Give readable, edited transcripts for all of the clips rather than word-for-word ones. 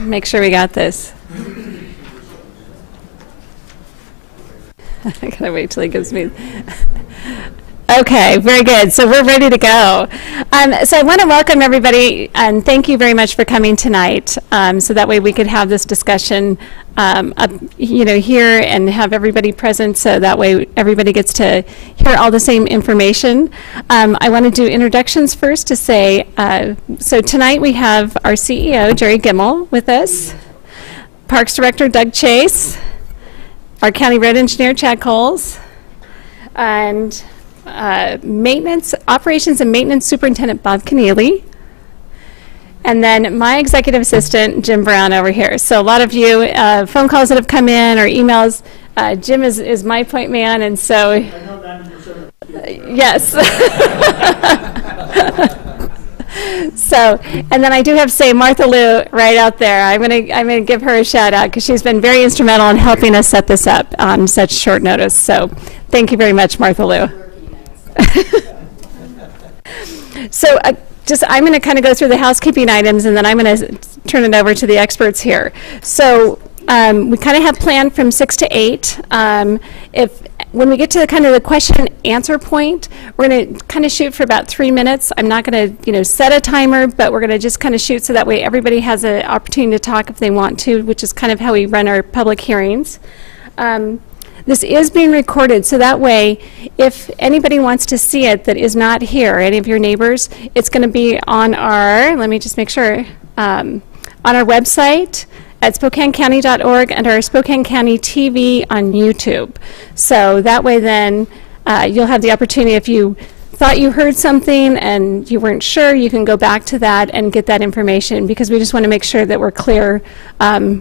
make sure we got this. I gotta wait till he gives me. Okay, very good. So we're ready to go. So I want to welcome everybody and thank you very much for coming tonight. So that way we could have this discussion here and have everybody present, so that way everybody gets to hear all the same information. I want to do introductions first to say, so tonight we have our CEO, Jerry Gimmel, with us, Parks Director, Doug Chase, our County Road Engineer, Chad Coles, and Operations and Maintenance Superintendent, Bob Keneally, and then my executive assistant, Jim Brown, over here. So a lot of you, phone calls that have come in or emails, Jim is my point man, and so, yes. So, and then I do have to say Martha Lou right out there. I'm gonna give her a shout out because she's been very instrumental in helping us set this up on such short notice. So thank you very much, Martha Lou. So I'm going to kind of go through the housekeeping items, and then I'm going to turn it over to the experts here. So we kind of have planned from 6 to 8. When we get to the question and answer point, we're going to kind of shoot for about 3 minutes. I'm not going to set a timer, but we're going to just kind of shoot so that way everybody has an opportunity to talk if they want to, which is kind of how we run our public hearings. This is being recorded, so that way, if anybody wants to see it that is not here, any of your neighbors, it's going to be on our, let me just make sure, on our website at SpokaneCounty.org and our Spokane County TV on YouTube. So that way then, you'll have the opportunity, if you thought you heard something and you weren't sure, you can go back to that and get that information, because we just want to make sure that we're clear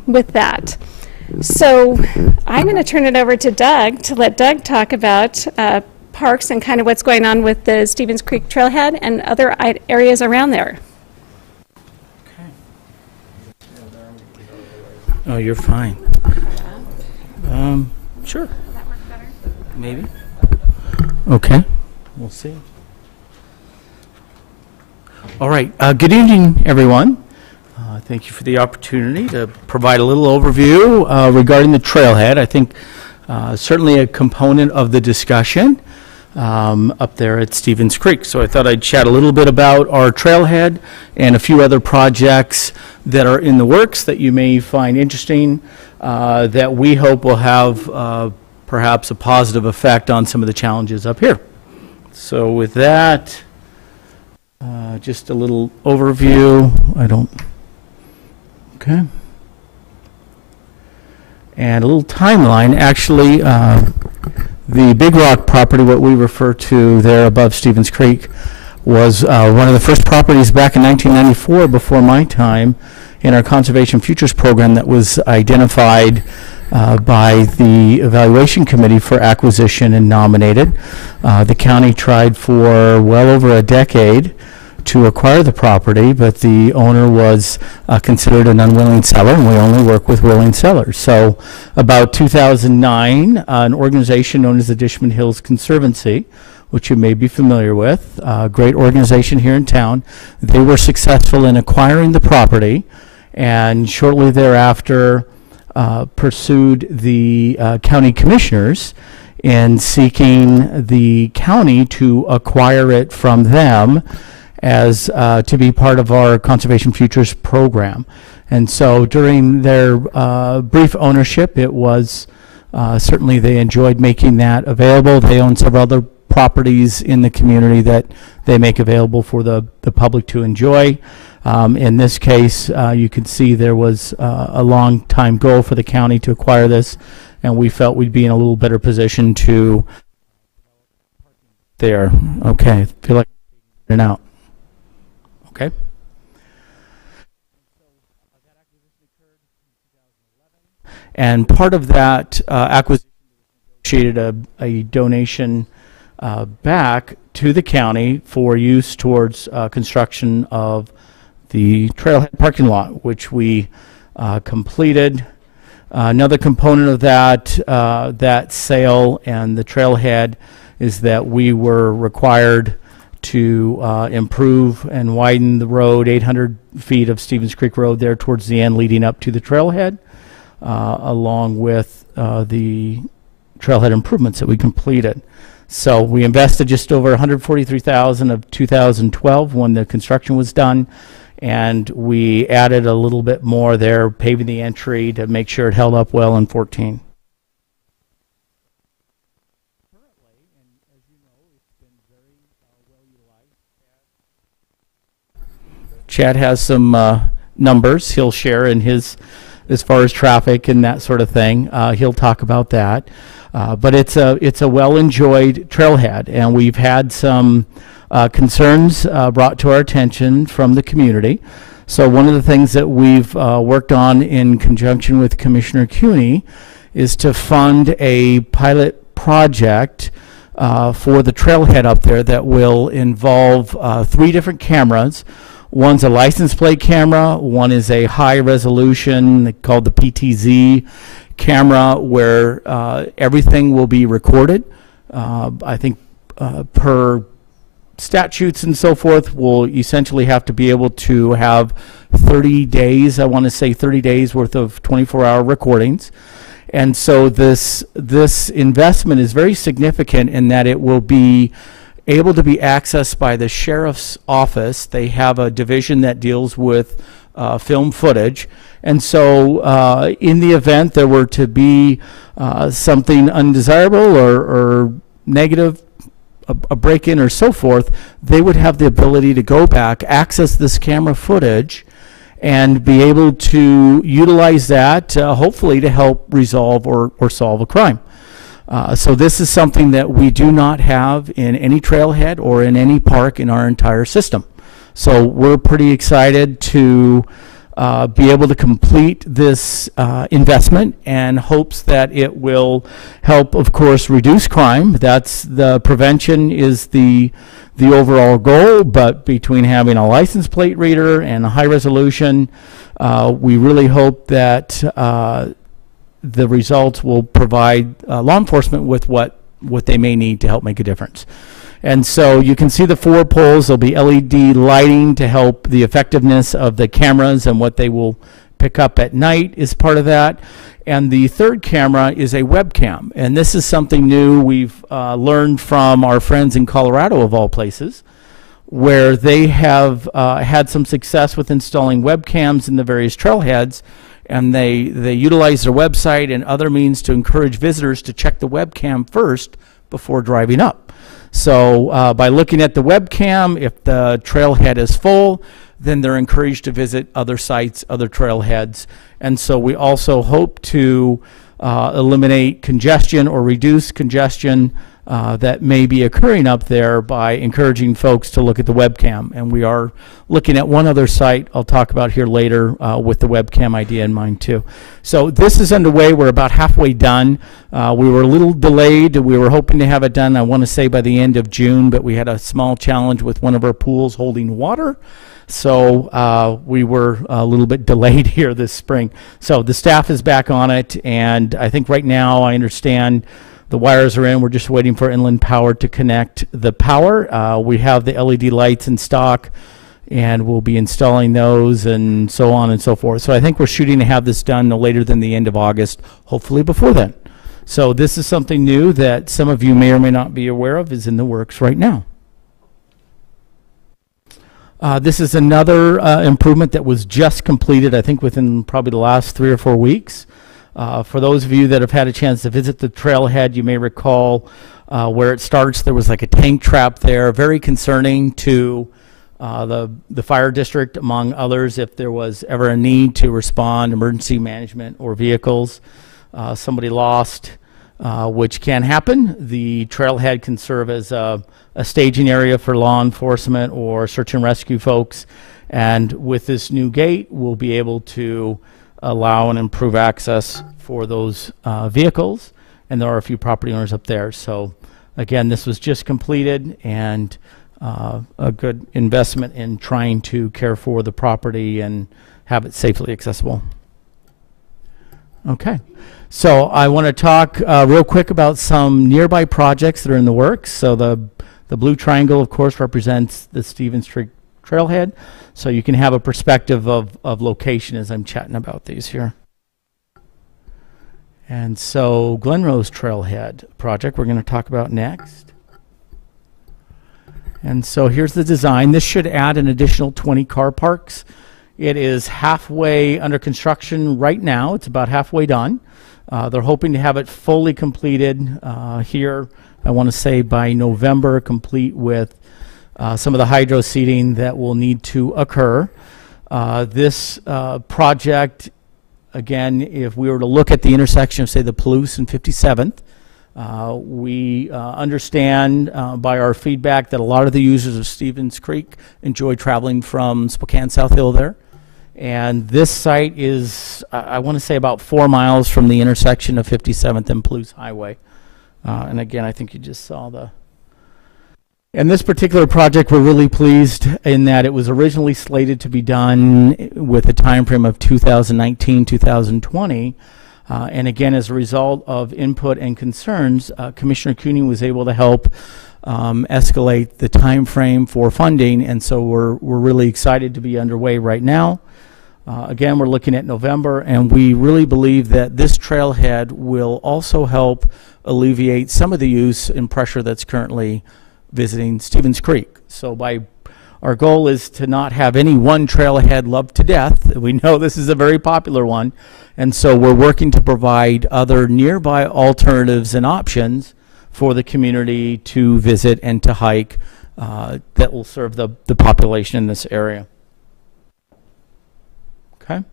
with that. So I'm going to turn it over to Doug to let Doug talk about parks and kind of what's going on with the Stevens Creek Trailhead and other areas around there. Oh, you're fine. Sure. Does that work better? Maybe. Okay. We'll see. All right. Good evening, everyone. Thank you for the opportunity to provide a little overview regarding the trailhead. I think certainly a component of the discussion up there at Stevens Creek. So I thought I'd chat a little bit about our trailhead and a few other projects that are in the works that you may find interesting, that we hope will have perhaps a positive effect on some of the challenges up here. So with that, just a little overview. Okay. And a little timeline. Actually, the Big Rock property, what we refer to there above Stevens Creek, was one of the first properties back in 1994, before my time, in our Conservation Futures program that was identified by the Evaluation Committee for acquisition and nominated. The county tried for well over a decade to acquire the property, but the owner was considered an unwilling seller, and we only work with willing sellers. So about 2009, an organization known as the Dishman Hills Conservancy, which you may be familiar with, a great organization here in town, they were successful in acquiring the property, and shortly thereafter pursued the county commissioners in seeking the county to acquire it from them as to be part of our Conservation Futures program. And so during their brief ownership, it was certainly they enjoyed making that available. They own several other properties in the community that they make available for the public to enjoy. In this case, you can see there was a long time goal for the county to acquire this, and we felt we'd be in a little better position to there. Okay, feel like in and out. Okay. And part of that acquisition negotiated a donation back to the county for use towards construction of the trailhead parking lot, which we completed. Another component of that sale and the trailhead is that we were required to improve and widen the road, 800 feet of Stevens Creek Road there towards the end leading up to the trailhead, along with the trailhead improvements that we completed. So we invested just over $143,000 of 2012 when the construction was done, and we added a little bit more there, paving the entry to make sure it held up well in 14. Chad has some numbers he'll share in his, as far as traffic and that sort of thing. He'll talk about that. But it's a well-enjoyed trailhead, and we've had some concerns brought to our attention from the community. So one of the things that we've worked on in conjunction with Commissioner Kuney is to fund a pilot project for the trailhead up there that will involve 3 different cameras. One's a license plate camera, one is a high resolution called the PTZ camera where everything will be recorded. I think per statutes and so forth, we'll essentially have to be able to have 30 days, I want to say 30 days worth of 24-hour recordings. And so this investment is very significant in that it will be able to be accessed by the sheriff's office. They have a division that deals with film footage. And so in the event there were to be something undesirable or negative, a break-in or so forth, they would have the ability to go back, access this camera footage, and be able to utilize that hopefully to help resolve or solve a crime. So this is something that we do not have in any trailhead or in any park in our entire system. So we're pretty excited to be able to complete this investment, and hopes that it will help, of course, reduce crime. That's the prevention is the overall goal, but between having a license plate reader and a high resolution, we really hope that the results will provide law enforcement with what they may need to help make a difference. And so you can see the 4 poles. There'll be LED lighting to help the effectiveness of the cameras and what they will pick up at night is part of that. And the 3rd camera is a webcam. And this is something new we've learned from our friends in Colorado, of all places, where they have had some success with installing webcams in the various trailheads. And they utilize their website and other means to encourage visitors to check the webcam first before driving up. So by looking at the webcam, if the trailhead is full, then they're encouraged to visit other sites, other trailheads. And so we also hope to eliminate congestion or reduce congestion that may be occurring up there by encouraging folks to look at the webcam. And we are looking at one other site I'll talk about here later with the webcam idea in mind too. So this is underway. We're about halfway done. We were a little delayed. We were hoping to have it done, I want to say, by the end of June, but we had a small challenge with one of our pools holding water. So we were a little bit delayed here this spring. So the staff is back on it, and I think right now I understand the wires are in. We're just waiting for Inland Power to connect the power. We have the LED lights in stock, and we'll be installing those and so on and so forth. So I think we're shooting to have this done no later than the end of August, hopefully before then. So this is something new that some of you may or may not be aware of, is in the works right now. This is another improvement that was just completed, I think within probably the last 3 or 4 weeks. For those of you that have had a chance to visit the trailhead, you may recall where it starts, there was like a tank trap there, very concerning to the fire district, among others, if there was ever a need to respond, emergency management or vehicles. Somebody lost, which can happen. The trailhead can serve as a staging area for law enforcement or search and rescue folks. And with this new gate, we'll be able to allow and improve access for those vehicles. And there are a few property owners up there. So again, this was just completed, and a good investment in trying to care for the property and have it safely accessible. Okay. So I want to talk real quick about some nearby projects that are in the works. So the The blue triangle, of course, represents the Stevens Creek trailhead, so you can have a perspective of location as I'm chatting about these here. And so Glen Rose Trailhead project we're going to talk about next. And so here's the design. This should add an additional 20 car parks. It is halfway under construction right now. It's about halfway done. They're hoping to have it fully completed here, I want to say by November, complete with some of the hydro seeding that will need to occur. This project, again, if we were to look at the intersection of, say, the Palouse and 57th, we understand by our feedback that a lot of the users of Stevens Creek enjoy traveling from Spokane South Hill there. And this site is, I want to say, about 4 miles from the intersection of 57th and Palouse Highway. And again, I think you just saw the... And this particular project, we're really pleased in that it was originally slated to be done with a time frame of 2019, 2020. And again, as a result of input and concerns, Commissioner Kuney was able to help escalate the time frame for funding. And so we're really excited to be underway right now. Again, we're looking at November, and we really believe that this trailhead will also help alleviate some of the use and pressure that's currently visiting Stevens Creek. So our goal is to not have any one trailhead loved to death. We know this is a very popular one, and so we're working to provide other nearby alternatives and options for the community to visit and to hike that will serve the population in this area. Okay.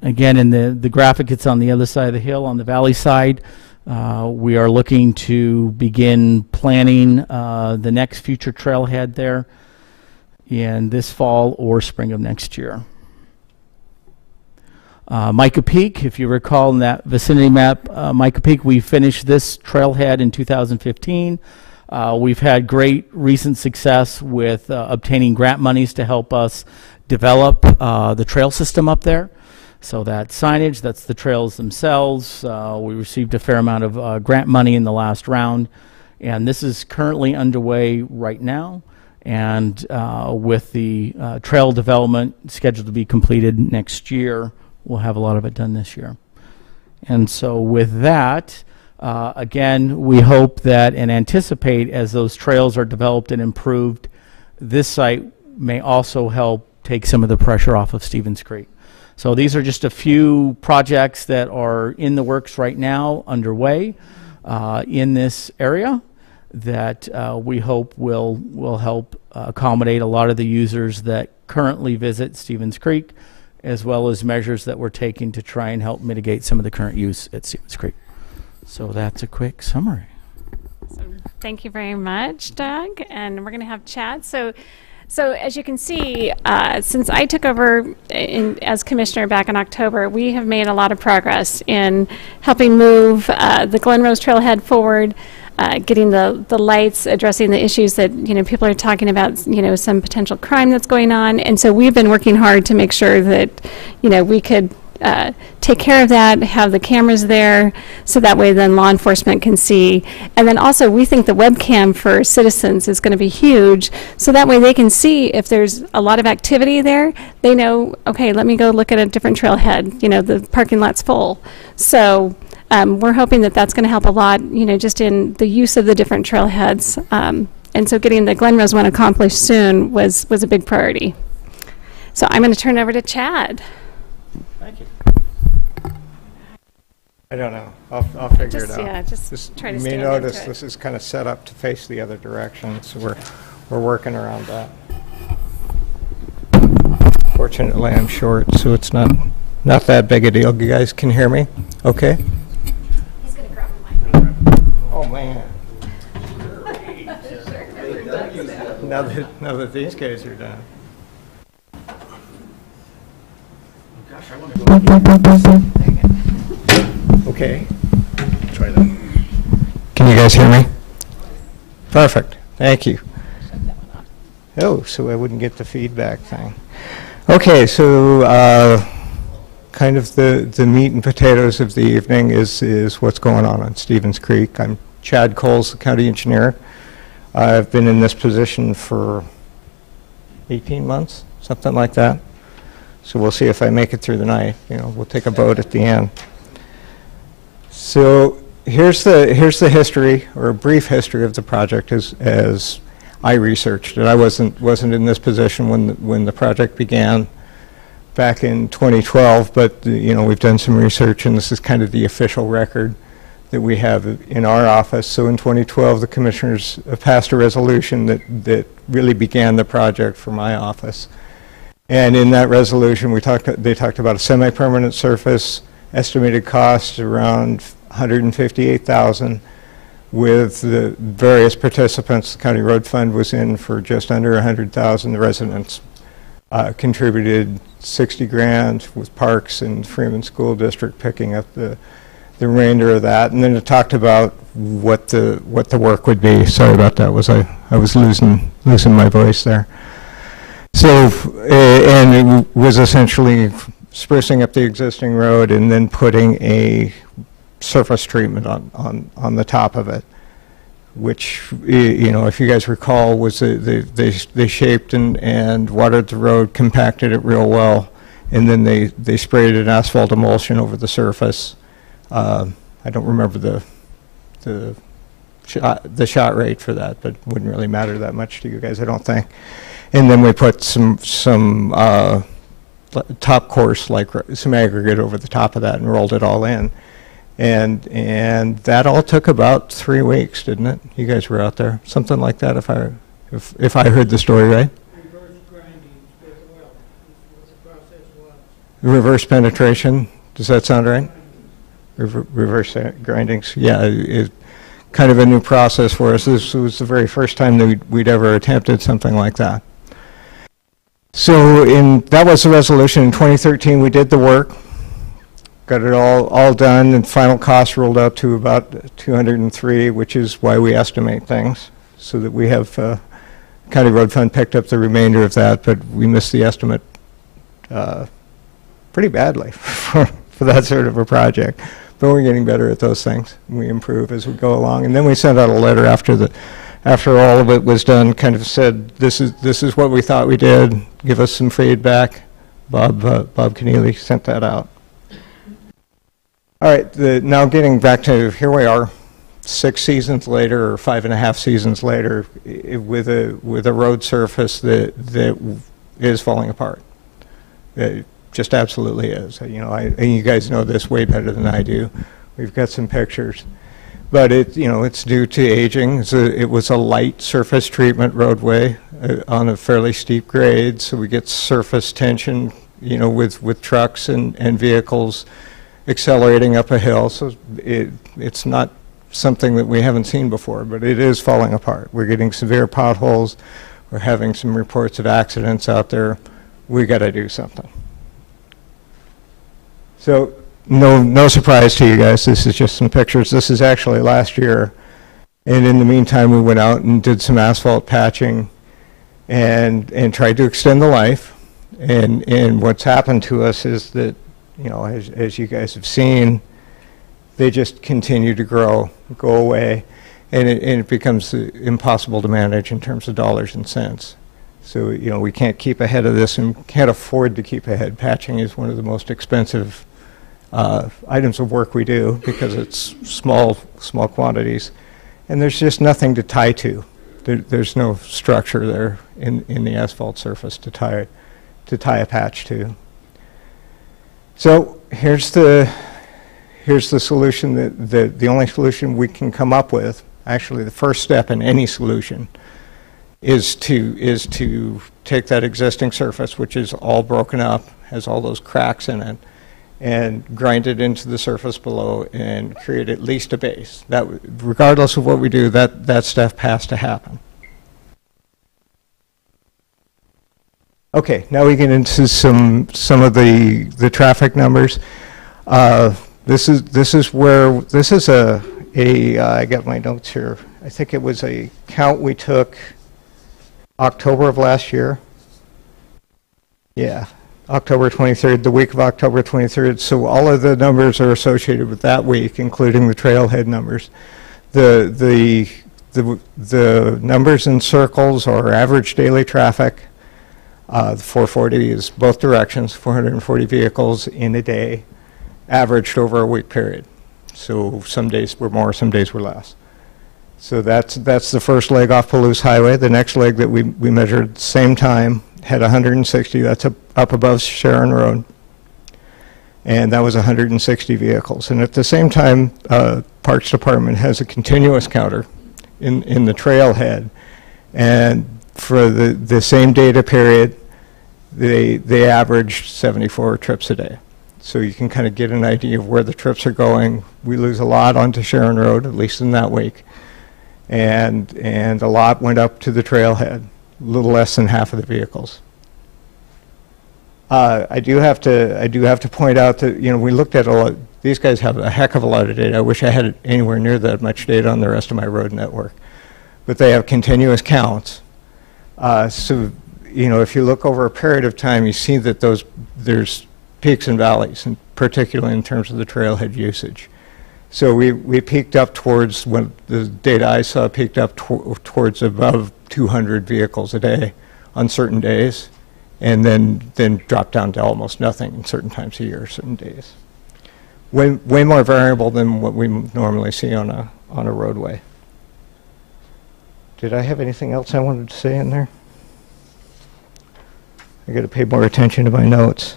Again, in the graphic, it's on the other side of the hill, on the valley side. We are looking to begin planning the next future trailhead there in this fall or spring of next year. Micah Peak, if you recall in that vicinity map, Micah Peak, we finished this trailhead in 2015. We've had great recent success with obtaining grant monies to help us develop the trail system up there. So that signage, that's the trails themselves. We received a fair amount of grant money in the last round, and this is currently underway right now. And with the trail development scheduled to be completed next year, we'll have a lot of it done this year. And so with that, again, we hope that and anticipate as those trails are developed and improved, this site may also help take some of the pressure off of Stevens Creek. So these are just a few projects that are in the works right now, underway in this area that we hope will help accommodate a lot of the users that currently visit Stevens Creek, as well as measures that we're taking to try and help mitigate some of the current use at Stevens Creek. So that's a quick summary. Thank you very much, Doug. And we're going to have Chad. So as you can see, since I took over as commissioner back in October, we have made a lot of progress in helping move the Glen Rose Trailhead forward, getting the lights, addressing the issues that people are talking about, some potential crime that's going on. And so we've been working hard to make sure that we could take care of that, have the cameras there, so that way then law enforcement can see. And then also we think the webcam for citizens is going to be huge, so that way they can see if there's a lot of activity there. They know, okay, let me go look at a different trailhead, the parking lot's full. So we're hoping that that's going to help a lot, just in the use of the different trailheads. And so getting the Glen Rose one accomplished soon was a big priority. So I'm going to turn it over to Chad. Thank you. I don't know. I'll figure it out. Yeah, just try to You may stand notice into it. this is kind of set up to face the other direction, so we're working around that. Fortunately, I'm short, so it's not that big a deal. You guys can hear me? Okay. He's going to grab the mic. Oh man. now that these guys are done. Gosh, I want to go. Okay. Try that. Can you guys hear me? Perfect. Thank you. Oh, so I wouldn't get the feedback thing. Okay, so kind of the meat and potatoes of the evening is what's going on Stevens Creek. I'm Chad Coles, the county engineer. I've been in this position for 18 months, something like that. So we'll see if I make it through the night. You know, we'll take a vote at the end. So here's the history, or a brief history of the project as I researched it. I wasn't in this position when the project began back in 2012, but you know, we've done some research, and this is kind of the official record that we have in our office. So in 2012, the commissioners passed a resolution that really began the project for my office. And in that resolution, they talked about a semi-permanent surface, estimated cost around $158,000, with the various participants. The County Road Fund was in for just under $100,000. The residents contributed 60 grand, with Parks and Freeman School District picking up the remainder of that. And then it talked about what the work would be. Sorry about that. I was losing my voice there. So, and it was essentially sprucing up the existing road and then putting a surface treatment on the top of it, which, you know, if you guys recall, was they shaped and watered the road, compacted it real well, and then they sprayed an asphalt emulsion over the surface. I don't remember the shot rate for that, but wouldn't really matter that much to you guys, I don't think. And then we put some top course, like some aggregate over the top of that, and rolled it all in. And that all took about 3 weeks, didn't it? You guys were out there, something like that, if I heard the story right. Reverse grinding with oil. What the process was. Reverse penetration. Does that sound right? Reverse grindings. Yeah, kind of a new process for us. This was the very first time that we'd ever attempted something like that. So that was the resolution. In 2013, we did the work, got it all done, and final cost rolled out to about 203, which is why we estimate things, so that we have County Road Fund picked up the remainder of that, but we missed the estimate pretty badly for that sort of a project. But we're getting better at those things. We improve as we go along. And then we sent out a letter after all of it was done, kind of said, this is what we thought we did. Give us some feedback. Bob Kuney sent that out. All right, now getting back to, here we are, 6 seasons later, or 5.5 seasons later, with a road surface that is falling apart. It just absolutely is. You know, and you guys know this way better than I do. We've got some pictures, but it's due to aging. It was a light surface treatment roadway on a fairly steep grade, so we get surface tension, with trucks and vehicles accelerating up a hill. So it's not something that we haven't seen before, but it is falling apart. We're getting severe potholes. We're having some reports of accidents out there. We got to do something. So no surprise to you guys. This is just some pictures. This is actually last year. And in the meantime, we went out and did some asphalt patching and tried to extend the life. And what's happened to us is that, as you guys have seen, they just continue to grow, go away, and it becomes impossible to manage in terms of dollars and cents. So, we can't keep ahead of this and can't afford to keep ahead. Patching is one of the most expensive items of work we do because it's small quantities. And there's just nothing to tie to. There's no structure there in the asphalt surface to tie a patch to. So here's the solution the only solution we can come up with. Actually, the first step in any solution is to take that existing surface, which is all broken up, has all those cracks in it, and grind it into the surface below and create at least a base. That, regardless of what we do, that stuff has to happen. Okay, now we get into some of the traffic numbers. This is I got my notes here. I think it was a count we took October of last year. Yeah, October 23rd, the week of October 23rd. So all of the numbers are associated with that week, including the trailhead numbers. The the numbers in circles are average daily traffic. The 440 is both directions, 440 vehicles in a day, averaged over a week period. So some days were more, some days were less. So that's the first leg off Palouse Highway. The next leg that we measured at the same time had 160. That's up above Sharon Road. And that was 160 vehicles. And at the same time, Parks Department has a continuous counter in the trailhead. And for the same data period, they averaged 74 trips a day. So you can kind of get an idea of where the trips are going. We lose a lot onto Sharon Road, at least in that week. And a lot went up to the trailhead, a little less than half of the vehicles. I do have to point out that, you know, we looked at a lot. These guys have a heck of a lot of data. I wish I had anywhere near that much data on the rest of my road network. But they have continuous counts. So, you know, if you look over a period of time, you see that there's peaks and valleys, and particularly in terms of the trailhead usage. So we peaked up towards, when the data I saw peaked up towards above 200 vehicles a day on certain days, and then dropped down to almost nothing in certain times of year, certain days. Way more variable than what we normally see on a roadway. Did I have anything else I wanted to say in there? I got to pay more attention to my notes.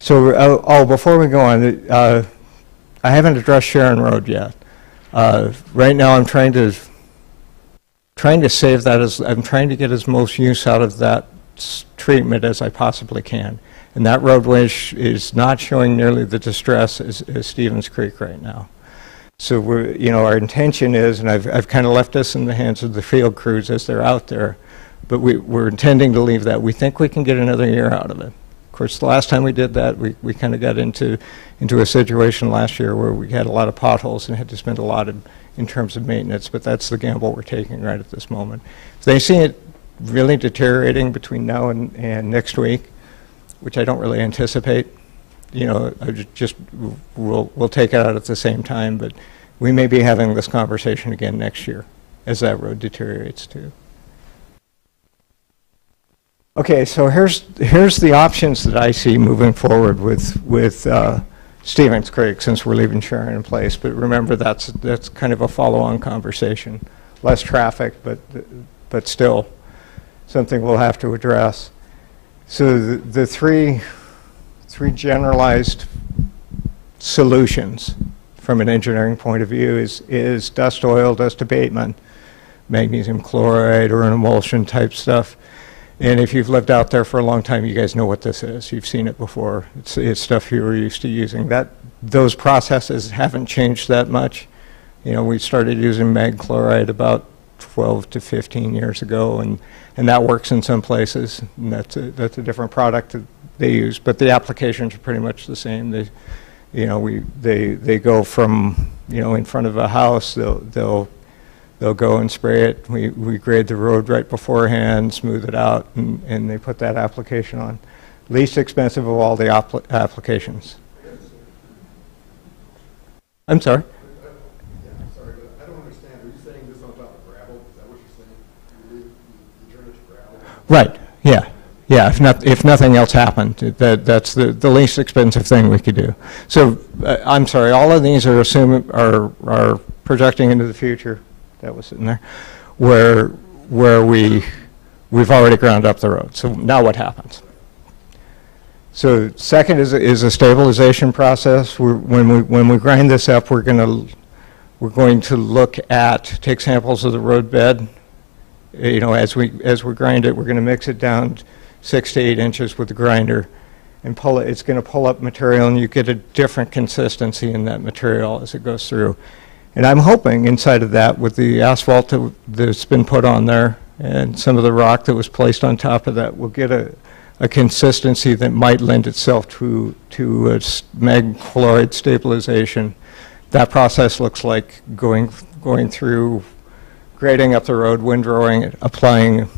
So, before we go on, I haven't addressed Sharon Road yet. Right now, I'm trying to save that I'm trying to get as most use out of that treatment as I possibly can. And that roadway is not showing nearly the distress as Stevens Creek right now. So our intention is, and I've kind of left this in the hands of the field crews as they're out there, but we're intending to leave that. We think we can get another year out of it. Of course, the last time we did that, we kind of got into a situation last year where we had a lot of potholes and had to spend a lot in terms of maintenance, but that's the gamble we're taking right at this moment. If they see it really deteriorating between now and next week, which I don't really anticipate, we'll take it out at the same time, but we may be having this conversation again next year as that road deteriorates too. Okay, so here's the options that I see moving forward with Stevens Creek, since we're leaving Sharon in place. But remember, that's kind of a follow-on conversation. Less traffic, but still something we'll have to address. So the three generalized solutions from an engineering point of view is dust oil, dust abatement, magnesium chloride, or an emulsion type stuff. And if you've lived out there for a long time, you guys know what this is. You've seen it before. It's stuff you were used to using. Those processes haven't changed that much. We started using mag chloride about 12 to 15 years ago, and that works in some places. And that's a different product that they use, but the applications are pretty much the same. They go from in front of a house. They'll go and spray it. We grade the road right beforehand, smooth it out, and they put that application on. Least expensive of all the applications. I'm sorry? I'm sorry, but I don't understand. Are you saying this on top of gravel? Is that what you're saying? You turn it to gravel? Right, yeah. Yeah, if nothing else happened, that's the least expensive thing we could do. So, I'm sorry, all of these are projecting into the future. That was in there, where we've already ground up the road. So now what happens? So second is a stabilization process. When we grind this up, we're going to look at take samples of the road bed. As we grind it, we're going to mix it down 6 to 8 inches with the grinder, and pull it. It's going to pull up material, and you get a different consistency in that material as it goes through. And I'm hoping inside of that, with the asphalt that's been put on there and some of the rock that was placed on top of that, we'll get a consistency that might lend itself to a mag chloride stabilization. That process looks like going through, grading up the road, windrowing it, applying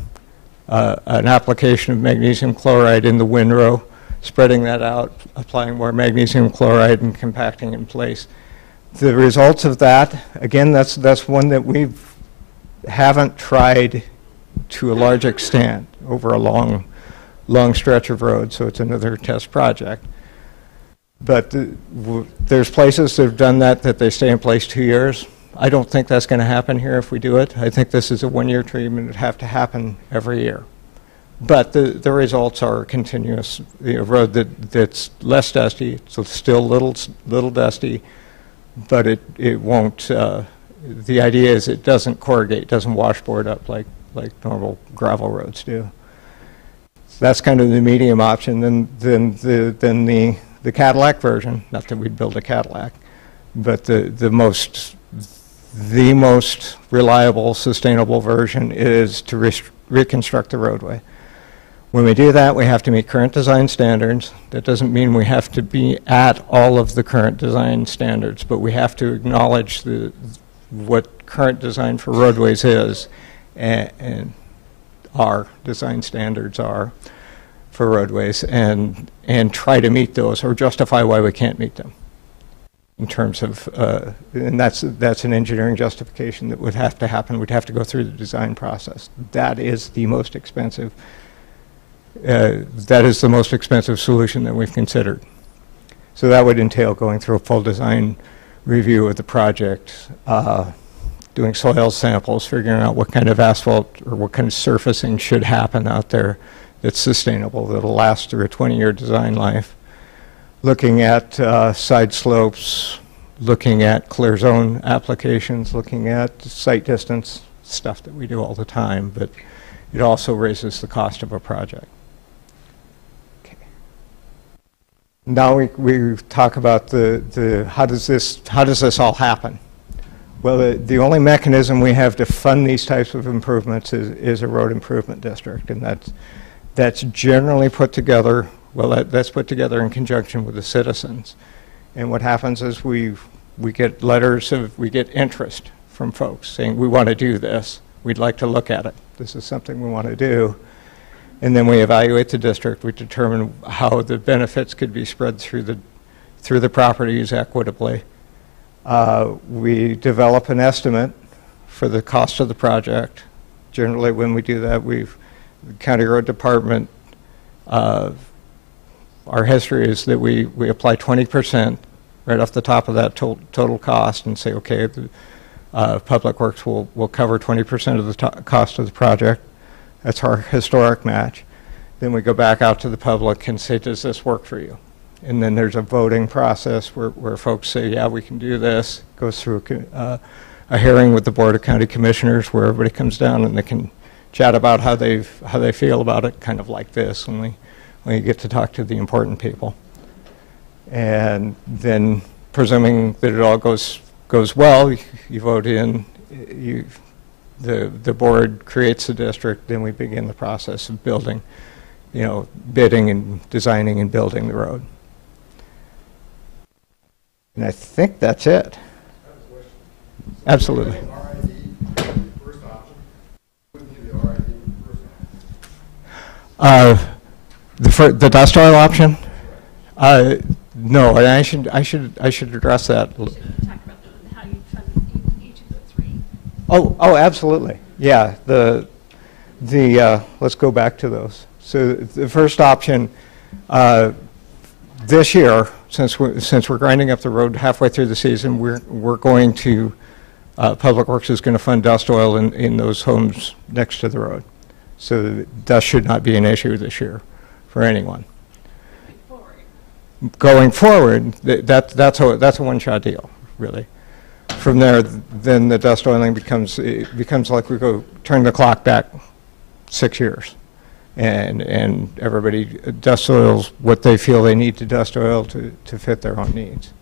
an application of magnesium chloride in the windrow, spreading that out, applying more magnesium chloride and compacting in place. The results of that, again, that's one that we haven't tried to a large extent over a long stretch of road, so it's another test project. But there's places that have done that they stay in place 2 years. I don't think that's going to happen here if we do it. I think this is a one-year treatment. It would have to happen every year. But the results are continuous. A road that's less dusty, so still little dusty, but it won't. The idea is it doesn't corrugate, doesn't washboard up like normal gravel roads do. That's kind of the medium option. Then the Cadillac version. Not that we'd build a Cadillac, but the most reliable, sustainable version is to reconstruct the roadway. When we do that, we have to meet current design standards. That doesn't mean we have to be at all of the current design standards, but we have to acknowledge what current design for roadways is and our design standards are for roadways, and try to meet those or justify why we can't meet them. In terms of, and that's an engineering justification that would have to happen. We'd have to go through the design process. That is the most expensive. That is the most expensive solution that we've considered. So that would entail going through a full design review of the project, doing soil samples, figuring out what kind of asphalt or what kind of surfacing should happen out there that's sustainable, that'll last through a 20-year design life. Looking at side slopes, looking at clear zone applications, looking at site distance, stuff that we do all the time, but it also raises the cost of a project. Okay. Now we talk about the how does this all happen? Well, the only mechanism we have to fund these types of improvements is a road improvement district, and that's generally put together. Well, that's put together in conjunction with the citizens. And what happens is we get we get interest from folks saying, we want to do this. We'd like to look at it. This is something we want to do. And then we evaluate the district. We determine how the benefits could be spread through the properties equitably. We develop an estimate for the cost of the project. Generally, when we do that, the County Road Department, our history is that we apply 20% right off the top of that total cost and say, okay, Public Works will cover 20% of the cost of the project. That's our historic match. Then we go back out to the public and say, does this work for you? And then there's a voting process where folks say, yeah, we can do this. It goes through a hearing with the Board of County Commissioners where everybody comes down and they can chat about how they feel about it, kind of like this when you get to talk to the important people. And then, presuming that it all goes well, you vote in, the board creates the district, then we begin the process of building, bidding and designing and building the road. And I think that's it. Absolutely. The dust oil option? No, and I should address that. Talk about how you fund each of the three. Oh, absolutely. Yeah. Let's go back to those. So the first option, this year, since we're grinding up the road halfway through the season, we're going to Public Works is going to fund dust oil in those homes next to the road. So dust should not be an issue this year for anyone. Going forward, that's a one-shot deal, really. From there, then the dust oiling becomes like we turn the clock back 6 years, and everybody dust oils what they feel they need to dust oil to fit their own needs.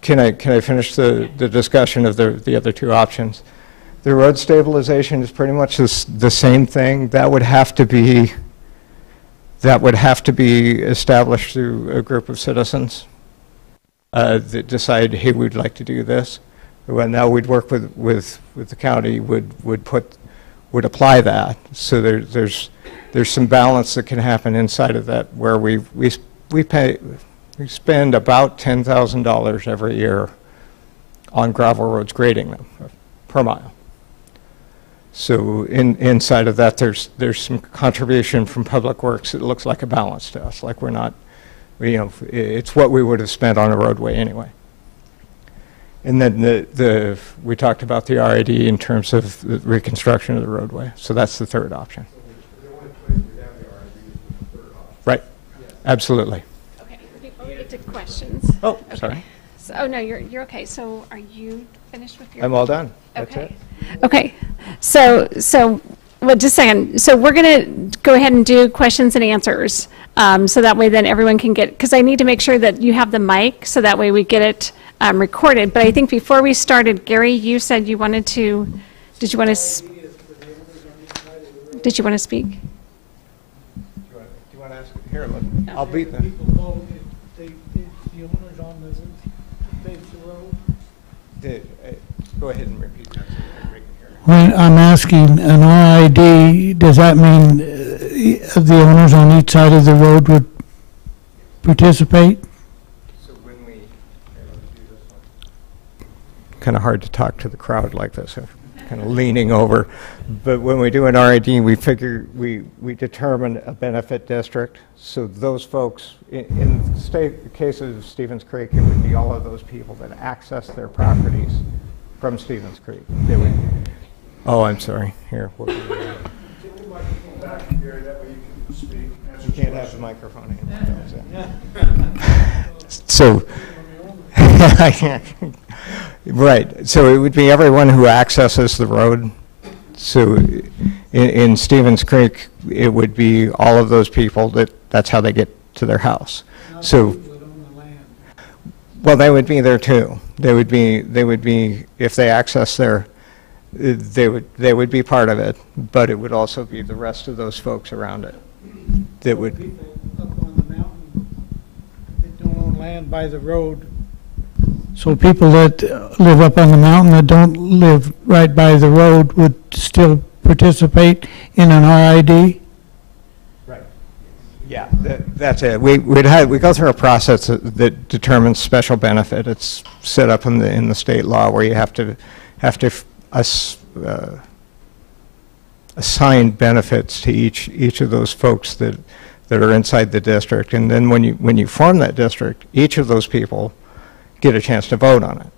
Can I finish the discussion of the other two options? The road stabilization is pretty much the same thing. That would have to be established through a group of citizens that decide, hey, we'd like to do this. Well, now we'd work with the county, would apply that. So there's some balance that can happen inside of that where we pay. We spend about $10,000 every year on gravel roads, grading them per mile. So inside of that, there's some contribution from Public Works. It looks like a balance to us, like we're not, it's what we would have spent on a roadway anyway. And then we talked about the RID in terms of the reconstruction of the roadway. So that's the third option. The only place we have the RID is the third option. Right. Absolutely. Okay, before we get to questions. Oh, Okay. sorry. So, oh, no, you're okay. So are you finished with your? I'm all done. That's Okay. it. Okay. So, well, just a second. So we're going to go ahead and do questions and answers. So that way then everyone can get, because I need to make sure that you have the mic so that way we get it recorded. But I think before we started, Gary, you said you wanted to, did you want to speak? Do you want to ask? Here, I'll beat them. People vote if the owners on the roof pave the road. Go ahead and repeat that. When I'm asking an RID, does that mean the owners on each side of the road would participate? So when we kind of hard to talk to the crowd like this, I'm kind of leaning over. But when we do an RID, we figure we determine a benefit district. So those folks, in the case of Stevens Creek, it would be all of those people that access their properties from Stevens Creek. They would. Oh, I'm sorry. Here. Take the microphone back, Gary, that way you can speak. You can't have the microphone in. So, right. So it would be everyone who accesses the road. So in Stevens Creek, it would be all of those people that's how they get to their house. So, well, they would be there too. They would be if they access their, they would be part of it, but it would also be the rest of those folks around it that would. People up on the mountain that don't own land by the road. So people that live up on the mountain that don't live right by the road would still participate in an RID? Right. Yeah, that's it. We go through a process that determines special benefit. It's set up in the state law where you have to assign benefits to each of those folks that are inside the district, and then when you form that district, each of those people get a chance to vote on it,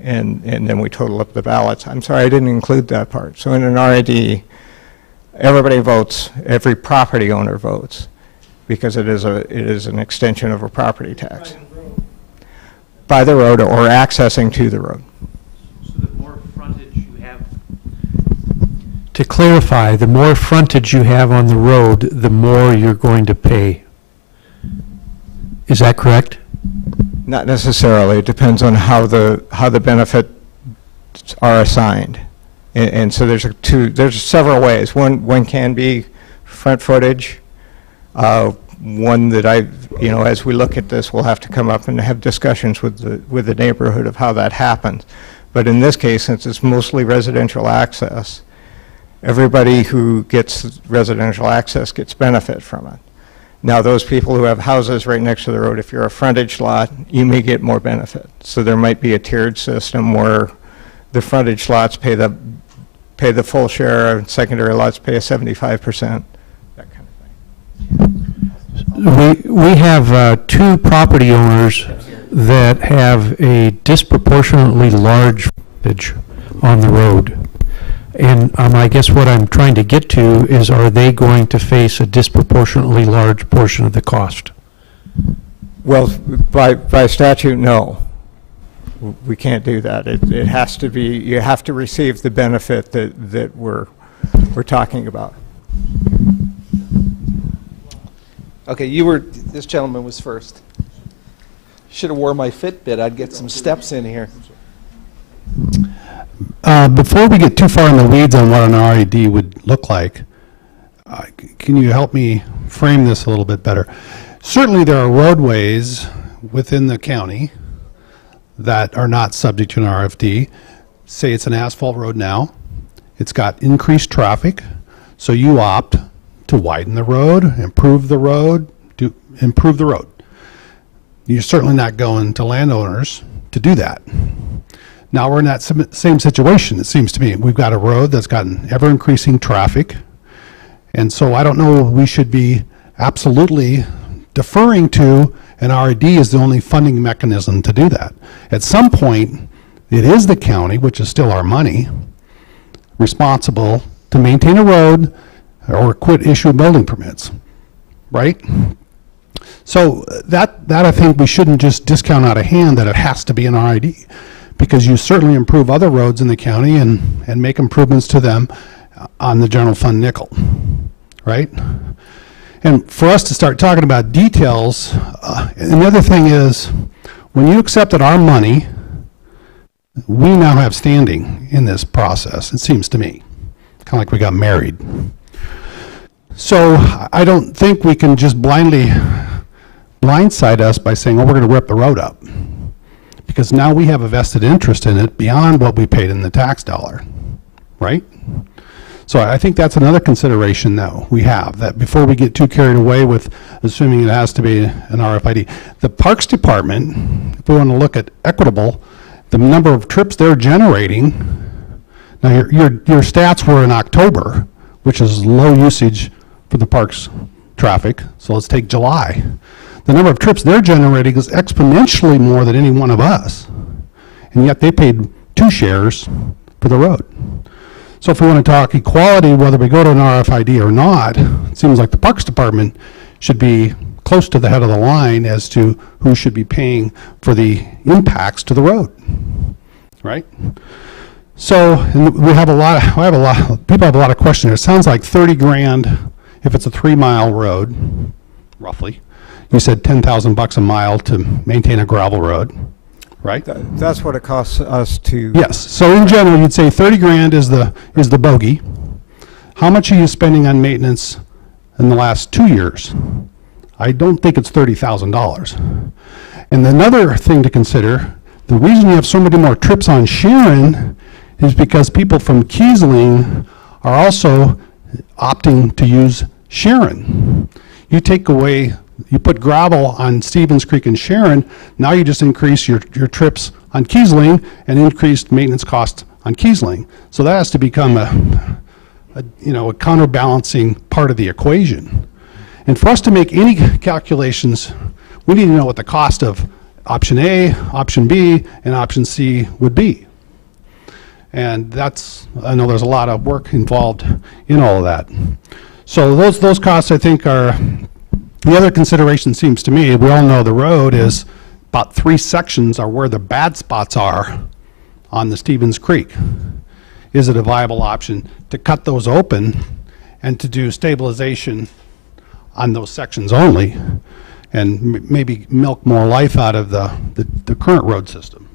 and then we total up the ballots. I'm sorry, I didn't include that part. So in an RID, everybody votes. Every property owner votes, because it is an extension of a property tax by the road or accessing to the road. So the more frontage you have. To clarify, the more frontage you have on the road, the more you're going to pay. Is that correct? Not necessarily. It depends on how the benefits are assigned, and so there's several ways. One can be front footage. One that as we look at this, we'll have to come up and have discussions with the neighborhood of how that happens. But in this case, since it's mostly residential access, everybody who gets residential access gets benefit from it. Now, those people who have houses right next to the road, if you're a frontage lot, you may get more benefit. So there might be a tiered system where the frontage lots pay the full share, and secondary lots pay a 75%, that kind of thing. We have two property owners that have a disproportionately large frontage on the road. And I guess what I'm trying to get to is, are they going to face a disproportionately large portion of the cost? Well, by statute, no. We can't do that. It has to be, you have to receive the benefit that we're talking about. Okay, this gentleman was first. Should have wore my Fitbit. I'd get some steps in here. Before we get too far in the weeds on what an RID would look like, can you help me frame this a little bit better? Certainly there are roadways within the county that are not subject to an RFD. Say it's an asphalt road now. It's got increased traffic, so you opt to widen the road, improve the road, improve the road. You're certainly not going to landowners to do that. Now we're in that same situation, it seems to me. We've got a road that's gotten ever-increasing traffic, and so I don't know if we should be absolutely deferring to an RID as the only funding mechanism to do that. At some point, it is the county, which is still our money, responsible to maintain a road or quit issuing building permits, right? So that I think we shouldn't just discount out of hand that it has to be an RID, because you certainly improve other roads in the county and make improvements to them on the general fund nickel, right? And for us to start talking about details, and the other thing is, when you accepted our money, we now have standing in this process, it seems to me. Kind of like we got married. So I don't think we can just blindly blindside us by saying, oh, we're going to rip the road up. Because now we have a vested interest in it beyond what we paid in the tax dollar, right? So I think that's another consideration that we have, that before we get too carried away with assuming it has to be an RFID. The Parks Department, if we want to look at equitable, the number of trips they're generating, now your stats were in October, which is low usage for the parks traffic, so let's take July. The number of trips they're generating is exponentially more than any one of us, and yet they paid 2 shares for the road. So if we want to talk equality, whether we go to an RFID or not, it seems like the Parks Department should be close to the head of the line as to who should be paying for the impacts to the road, right? So and we have a lot of, people have a lot of questions. It sounds like 30 grand if it's a 3-mile road, roughly. You said $10,000 a mile to maintain a gravel road, right? That's what it costs us to. Yes. So in general, you'd say 30 grand is the bogey. How much are you spending on maintenance in the last 2 years? I don't think it's $30,000. And another thing to consider, the reason you have so many more trips on Sharon is because people from Kiesling are also opting to use Sharon. You take away, you put gravel on Stevens Creek and Sharon, now you just increase your trips on Kiesling and increased maintenance costs on Kiesling. So that has to become a counterbalancing part of the equation. And for us to make any calculations, we need to know what the cost of option A, option B, and option C would be. And that's, I know there's a lot of work involved in all of that. So those costs, I think, are, the other consideration seems to me, we all know the road is about 3 sections are where the bad spots are on the Stevens Creek. Is it a viable option to cut those open and to do stabilization on those sections only and maybe milk more life out of the current road system?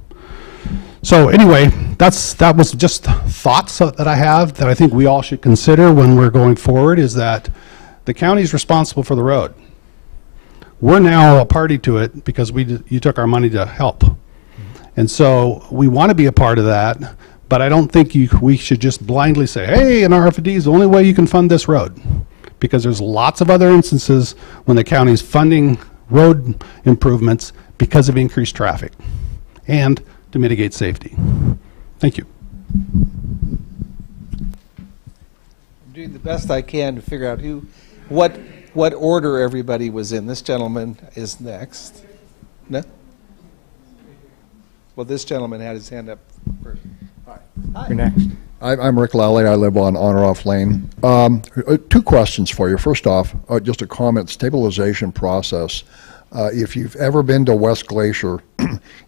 So anyway, that was just thoughts that I have that I think we all should consider when we're going forward, is that the county is responsible for the road. We're now a party to it because you took our money to help. And so we want to be a part of that, but I don't think we should just blindly say, hey, an RFID is the only way you can fund this road. Because there's lots of other instances when the county's funding road improvements because of increased traffic and to mitigate safety. Thank you. I'm doing the best I can to figure out what order everybody was in. This gentleman is next. No? Well, this gentleman had his hand up first. All right. Hi. You're next. I'm Rick Lally. I live on Off Lane. 2 questions for you. First off, just a comment, stabilization process. If you've ever been to West Glacier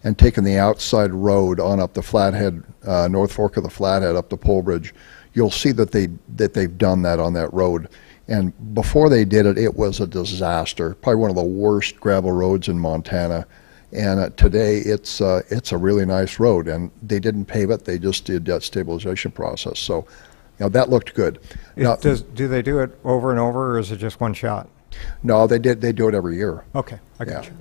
and taken the outside road on up the Flathead, North Fork of the Flathead up the Pole Bridge, you'll see that they've done that on that road. And before they did it, it was a disaster. Probably one of the worst gravel roads in Montana. And today it's a really nice road, and they didn't pave it; they just did that stabilization process. So, that looked good. Now, Do they do it over and over, or is it just one shot? No, they do it every year. Okay, I got you.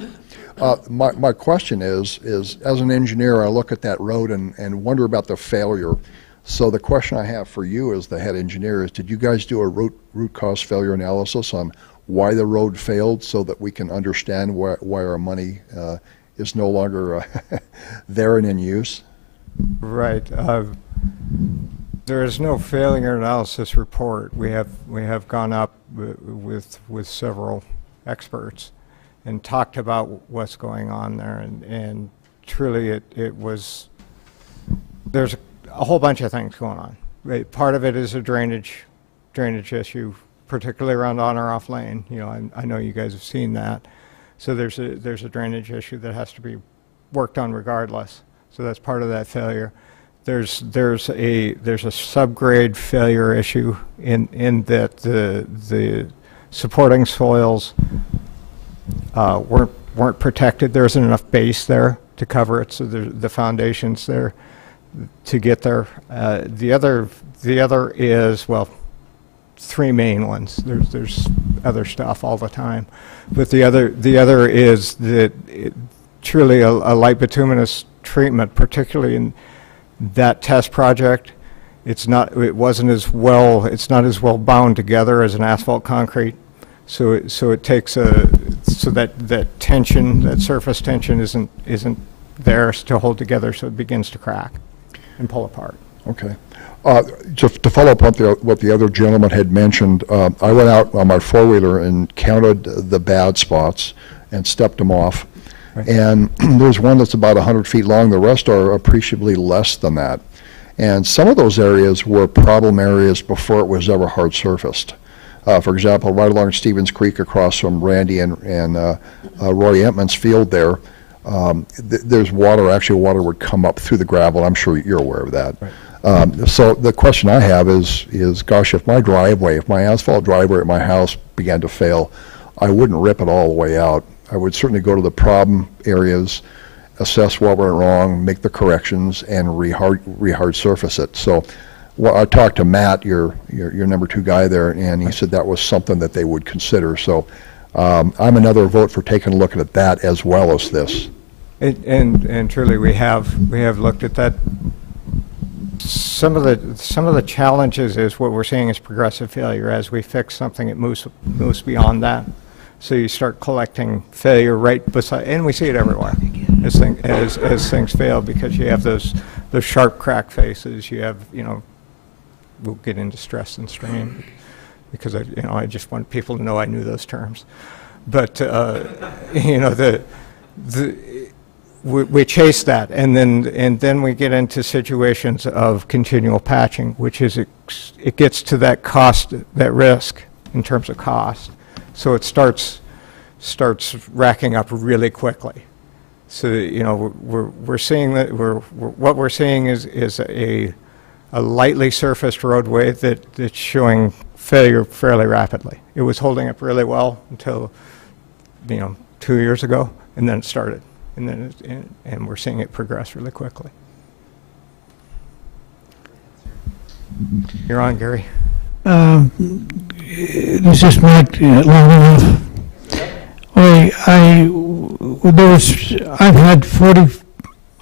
My question is as an engineer, I look at that road and wonder about the failure. So the question I have for you as the head engineer is, did you guys do a root cause failure analysis on why the road failed so that we can understand why our money is no longer there and in use? Right. There is no failure analysis report. We have gone up with several experts and talked about what's going on there, and truly there's a whole bunch of things going on. Part of it is a drainage issue, particularly around on or off lane. You know, I know you guys have seen that. So there's a drainage issue that has to be worked on regardless. So that's part of that failure. There's a subgrade failure issue in that the supporting soils weren't protected. There isn't enough base there to cover it, so the foundation's there to get there. The other is, well, three main ones. There's other stuff all the time, but the other is that truly a light bituminous treatment, particularly in that test project. It's not as well bound together as an asphalt concrete. So it takes that tension, that surface tension isn't there to hold together, so it begins to crack and pull apart. Okay. Just to follow up on what the other gentleman had mentioned, I went out on my four-wheeler and counted the bad spots and stepped them off. Right. And there's one that's about 100 feet long. The rest are appreciably less than that. And some of those areas were problem areas before it was ever hard surfaced. For example, right along Stevens Creek across from Randy and Roy Entman's field there, there's water. Actually, water would come up through the gravel. I'm sure you're aware of that. Right. So the question I have is, gosh, if my asphalt driveway at my house began to fail, I wouldn't rip it all the way out. I would certainly go to the problem areas, assess what went wrong, make the corrections, and re-hard surface it. So, well, I talked to Matt, your number 2 guy there, and he said that was something that they would consider. So, I'm another vote for taking a look at that as well as this. And truly, we have looked at that. Some of the challenges is what we're seeing is progressive failure. As we fix something, it moves beyond that. So you start collecting failure right beside, and we see it everywhere as things fail, because you have those sharp crack faces. You have, we'll get into stress and strain because I just want people to know I knew those terms. But we chase that, and then we get into situations of continual patching, which is it gets to that cost, that risk in terms of cost. So it starts racking up really quickly. So we're seeing that what we're seeing is a lightly surfaced roadway that's showing failure fairly rapidly. It was holding up really well until 2 years ago, and then it started, and we're seeing it progress really quickly. You're on, Gary. This is not long enough. I've had 40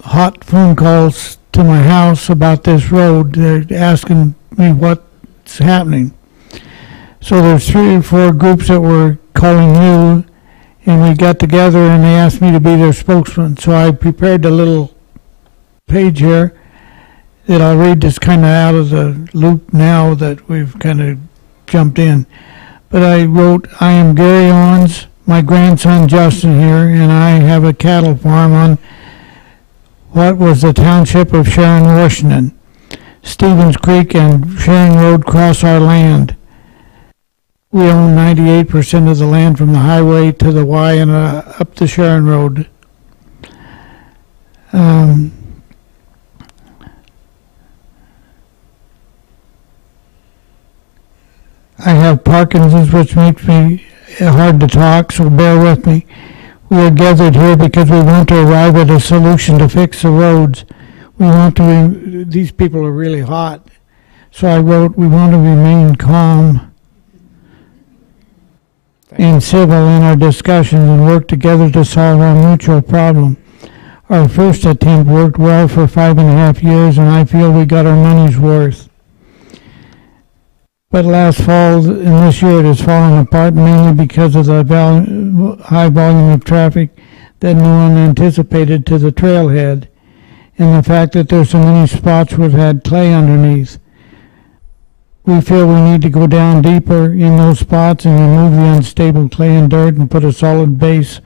hot phone calls to my house about this road. They're asking me what's happening. So there's 3 or 4 groups that were calling you, and we got together and they asked me to be their spokesman. So I prepared a little page here that I'll read, that's kind of out of the loop now that we've kind of jumped in. But I wrote, I am Gary Owens, my grandson Justin here, and I have a cattle farm on what was the township of Sharon, Washington. Stevens Creek and Sharon Road cross our land. We own 98% of the land from the highway to the Y and up the Sharon Road. I have Parkinson's, which makes me hard to talk, so bear with me. We are gathered here because we want to arrive at a solution to fix the roads. These people are really hot. So I wrote, we want to remain calm and civil in our discussions and work together to solve our mutual problem. Our first attempt worked well for 5.5 years, and I feel we got our money's worth. But last fall and this year it has fallen apart mainly because of the high volume of traffic that no one anticipated to the trailhead, and the fact that there's so many spots where it had clay underneath. We feel we need to go down deeper in those spots and remove the unstable clay and dirt and put a solid base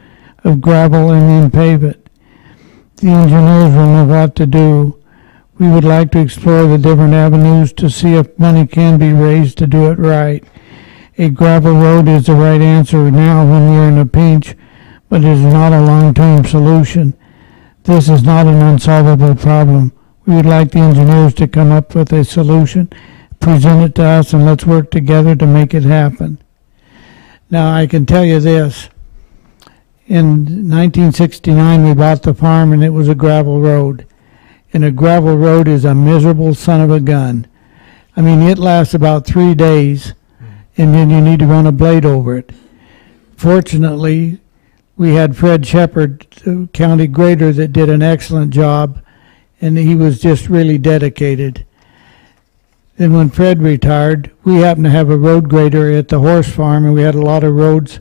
of gravel and then pave it. The engineers will know what to do. We would like to explore the different avenues to see if money can be raised to do it right. A gravel road is the right answer now when we're in a pinch, but it is not a long-term solution. This is not an unsolvable problem. We would like the engineers to come up with a solution, present it to us, and let's work together to make it happen. Now, I can tell you this. In 1969, we bought the farm, and it was a gravel road. And a gravel road is a miserable son of a gun. I mean, it lasts about 3 days, and then you need to run a blade over it. Fortunately, we had Fred Shepard, the county grader, that did an excellent job, and he was just really dedicated. Then when Fred retired, we happened to have a road grader at the horse farm, and we had a lot of roads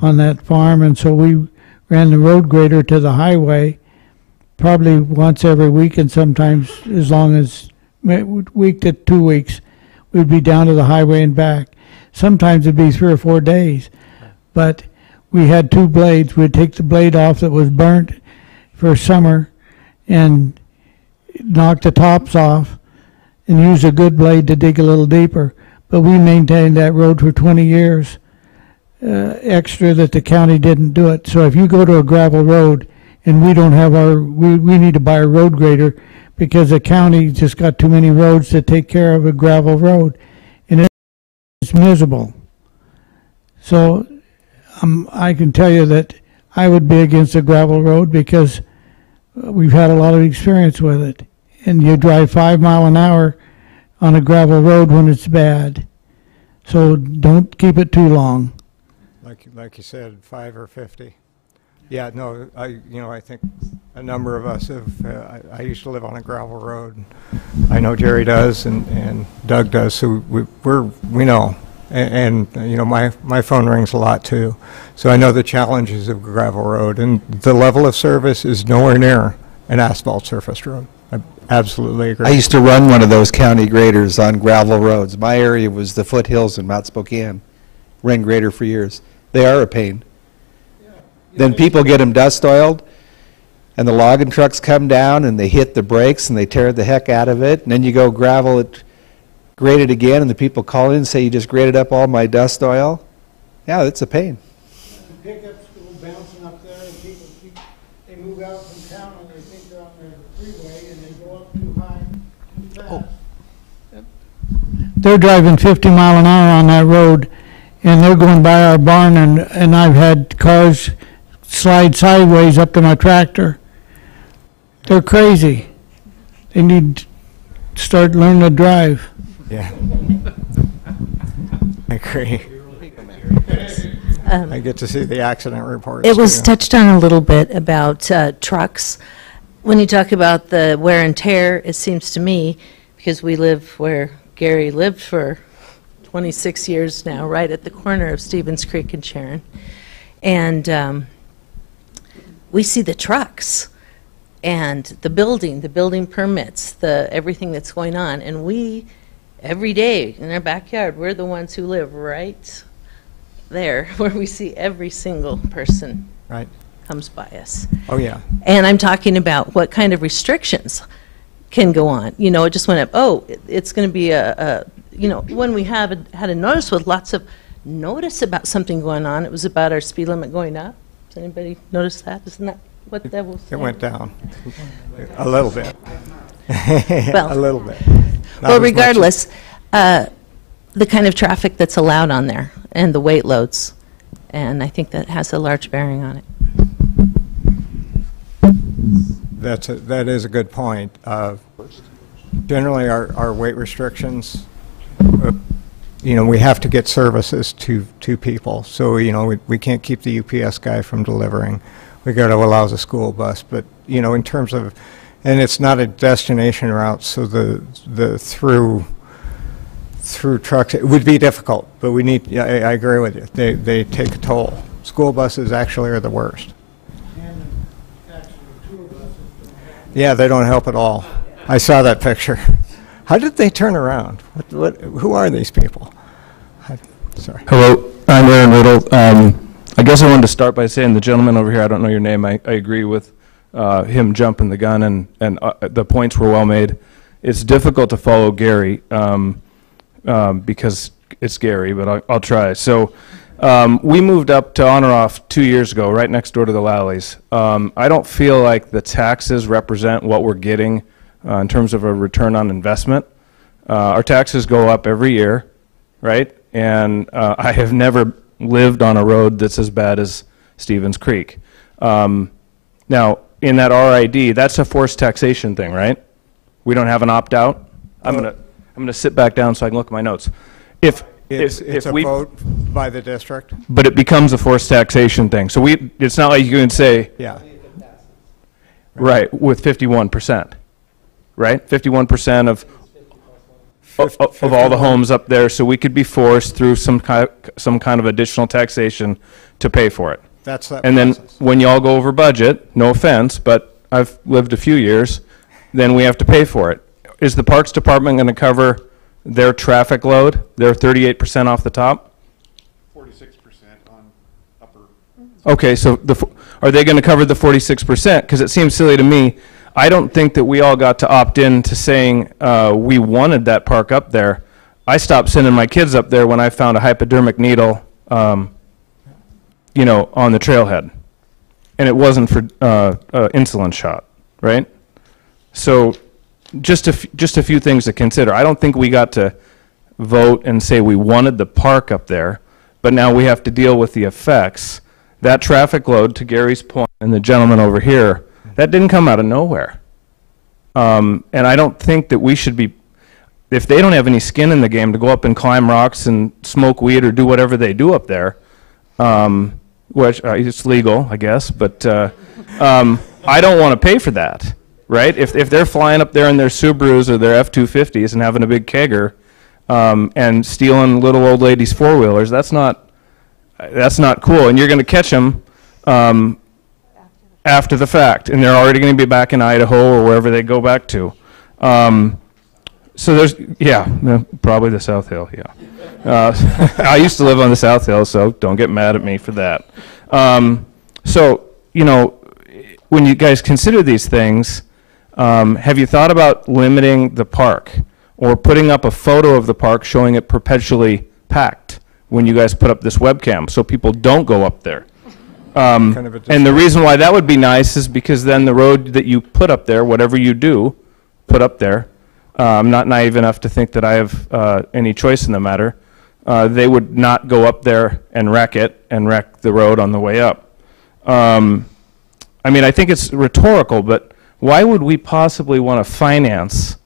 on that farm, and so we ran the road grader to the highway probably once every week, and sometimes as long as week to 2 weeks, we'd be down to the highway and back. Sometimes it'd be 3 or 4 days, but we had 2 blades. We'd take the blade off that was burnt for summer and knock the tops off and use a good blade to dig a little deeper. But we maintained that road for 20 years extra that the county didn't do it. So if you go to a gravel road and we don't have we need to buy a road grader because the county just got too many roads to take care of a gravel road. And it's miserable. So I can tell you that I would be against a gravel road because we've had a lot of experience with it. And you drive 5 miles an hour on a gravel road when it's bad. So don't keep it too long. Like you said, 5 or 50. Yeah, no, I think a number of us have. I used to live on a gravel road. I know Jerry does, and Doug does. So we know, and my phone rings a lot too. So I know the challenges of gravel road, and the level of service is nowhere near an asphalt surface road. I absolutely agree. I used to run one of those county graders on gravel roads. My area was the foothills in Mount Spokane. Ran grader for years. They are a pain. Then people get them dust oiled, and the logging trucks come down, and they hit the brakes, and they tear the heck out of it. And then you go gravel it, grade it again, and the people call in and say, you just graded up all my dust oil. Yeah, it's a pain. The pickups go bouncing up there, and people they move out from town, and they think they're on their freeway, and they go up too high, too fast. They're driving 50 miles an hour on that road, and they're going by our barn, and I've had cars slide sideways up to my tractor. They're crazy. They need to start learning to drive. Yeah. I agree. I get to see the accident reports. It was touched on a little bit about trucks. When you talk about the wear and tear, it seems to me, because we live where Gary lived for 26 years now, right at the corner of Stevens Creek and Sharon. And we see the trucks and the building permits, everything that's going on. And we, every day in our backyard, we're the ones who live right there where we see every single person right comes by us. Oh, yeah. And I'm talking about what kind of restrictions can go on. You know, it just went up, oh, it's going to be when we had a notice with lots of notice about something going on, it was about our speed limit going up. Does anybody notice that? Isn't that what that was? It went down a little bit. Well, a little bit. Well, regardless, the kind of traffic that's allowed on there and the weight loads, and I think that has a large bearing on it. That is a good point. Generally, our weight restrictions, we have to get services to people. So, we can't keep the UPS guy from delivering. We got to allow the school bus. But, in terms of, and it's not a destination route, so the through through trucks, it would be difficult, but we need, yeah, I agree with you. They take a toll. School buses actually are the worst. And actually, tour buses don't have. Yeah, they don't help at all. I saw that picture. How did they turn around? Who are these people? Sorry. Hello, I'm Aaron Riddle. I guess I wanted to start by saying the gentleman over here, I don't know your name, I agree with him jumping the gun, and the points were well made. It's difficult to follow Gary because it's Gary, but I'll try. So we moved up to on or off 2 years ago, right next door to the Lalleys. I don't feel like the taxes represent what we're getting in terms of a return on investment. Our taxes go up every year, right? And I have never lived on a road that's as bad as Stevens Creek. Now, in that RID, that's a forced taxation thing, right? We don't have an opt-out? I'm gonna sit back down so I can look at my notes. It's a vote by the district? But it becomes a forced taxation thing. So it's not like you can say, Yeah. right, with 51%, right? 51% of all the homes up there, so we could be forced through some kind of additional taxation to pay for it. That's that And then process. when y'all go over budget, no offense, but I've lived a few years, then we have to pay for it. Is the Parks Department going to cover their traffic load, their 38% off the top? 46% on upper. Okay, so are they going to cover the 46%? Because it seems silly to me. I don't think that we all got to opt in to saying we wanted that park up there. I stopped sending my kids up there when I found a hypodermic needle, you know, on the trailhead, and it wasn't for insulin shot, right? So just a few things to consider. I don't think we got to vote and say we wanted the park up there, but now we have to deal with the effects. That traffic load, to Gary's point, and the gentleman over here, that didn't come out of nowhere. And I don't think that we should be, if they don't have any skin in the game to go up and climb rocks and smoke weed or do whatever they do up there, which it's legal, I guess, but I don't want to pay for that, right? If they're flying up there in their Subarus or their F-250s and having a big kegger and stealing little old ladies' four-wheelers, that's not cool. And you're going to catch them after the fact, and they're already going to be back in Idaho or wherever they go back to. So there's, yeah, probably the South Hill, yeah. I used to live on the South Hill, so don't get mad at me for that. So, you know, when you guys consider these things, have you thought about limiting the park or putting up a photo of the park showing it perpetually packed when you guys put up this webcam so people don't go up there? And the reason why that would be nice is because then the road that you put up there, whatever you do, put up there, I'm not naive enough to think that I have any choice in the matter. They would not go up there and wreck it and wreck the road on the way up. I mean, I think it's rhetorical, but why would we possibly want to finance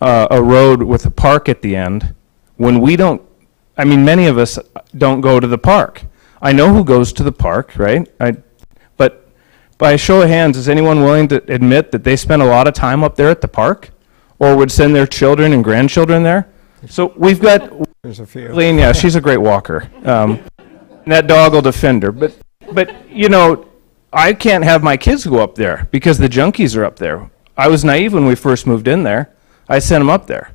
a road with a park at the end when we don't, I mean, many of us don't go to the park. I know who goes to the park, right? But by a show of hands, is anyone willing to admit that they spend a lot of time up there at the park or would send their children and grandchildren there? So we've got, There's a few. Lean, yeah, she's a great walker. That dog will defend her. But you know, I can't have my kids go up there because the junkies are up there. I was naive when we first moved in there. I sent them up there.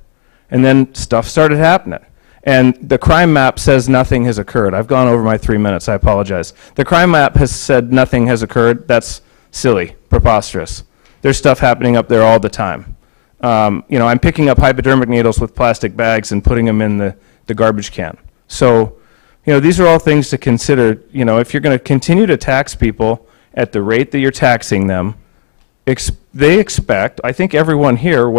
And then stuff started happening. And the crime map says nothing has occurred. I've gone over my 3 minutes. I apologize. The crime map has said nothing has occurred. That's silly, preposterous. There's stuff happening up there all the time. You know, I'm picking up hypodermic needles with plastic bags and putting them in the garbage can. So, you know, these are all things to consider. You know, if you're going to continue to tax people at the rate that you're taxing them, they expect, I think everyone here,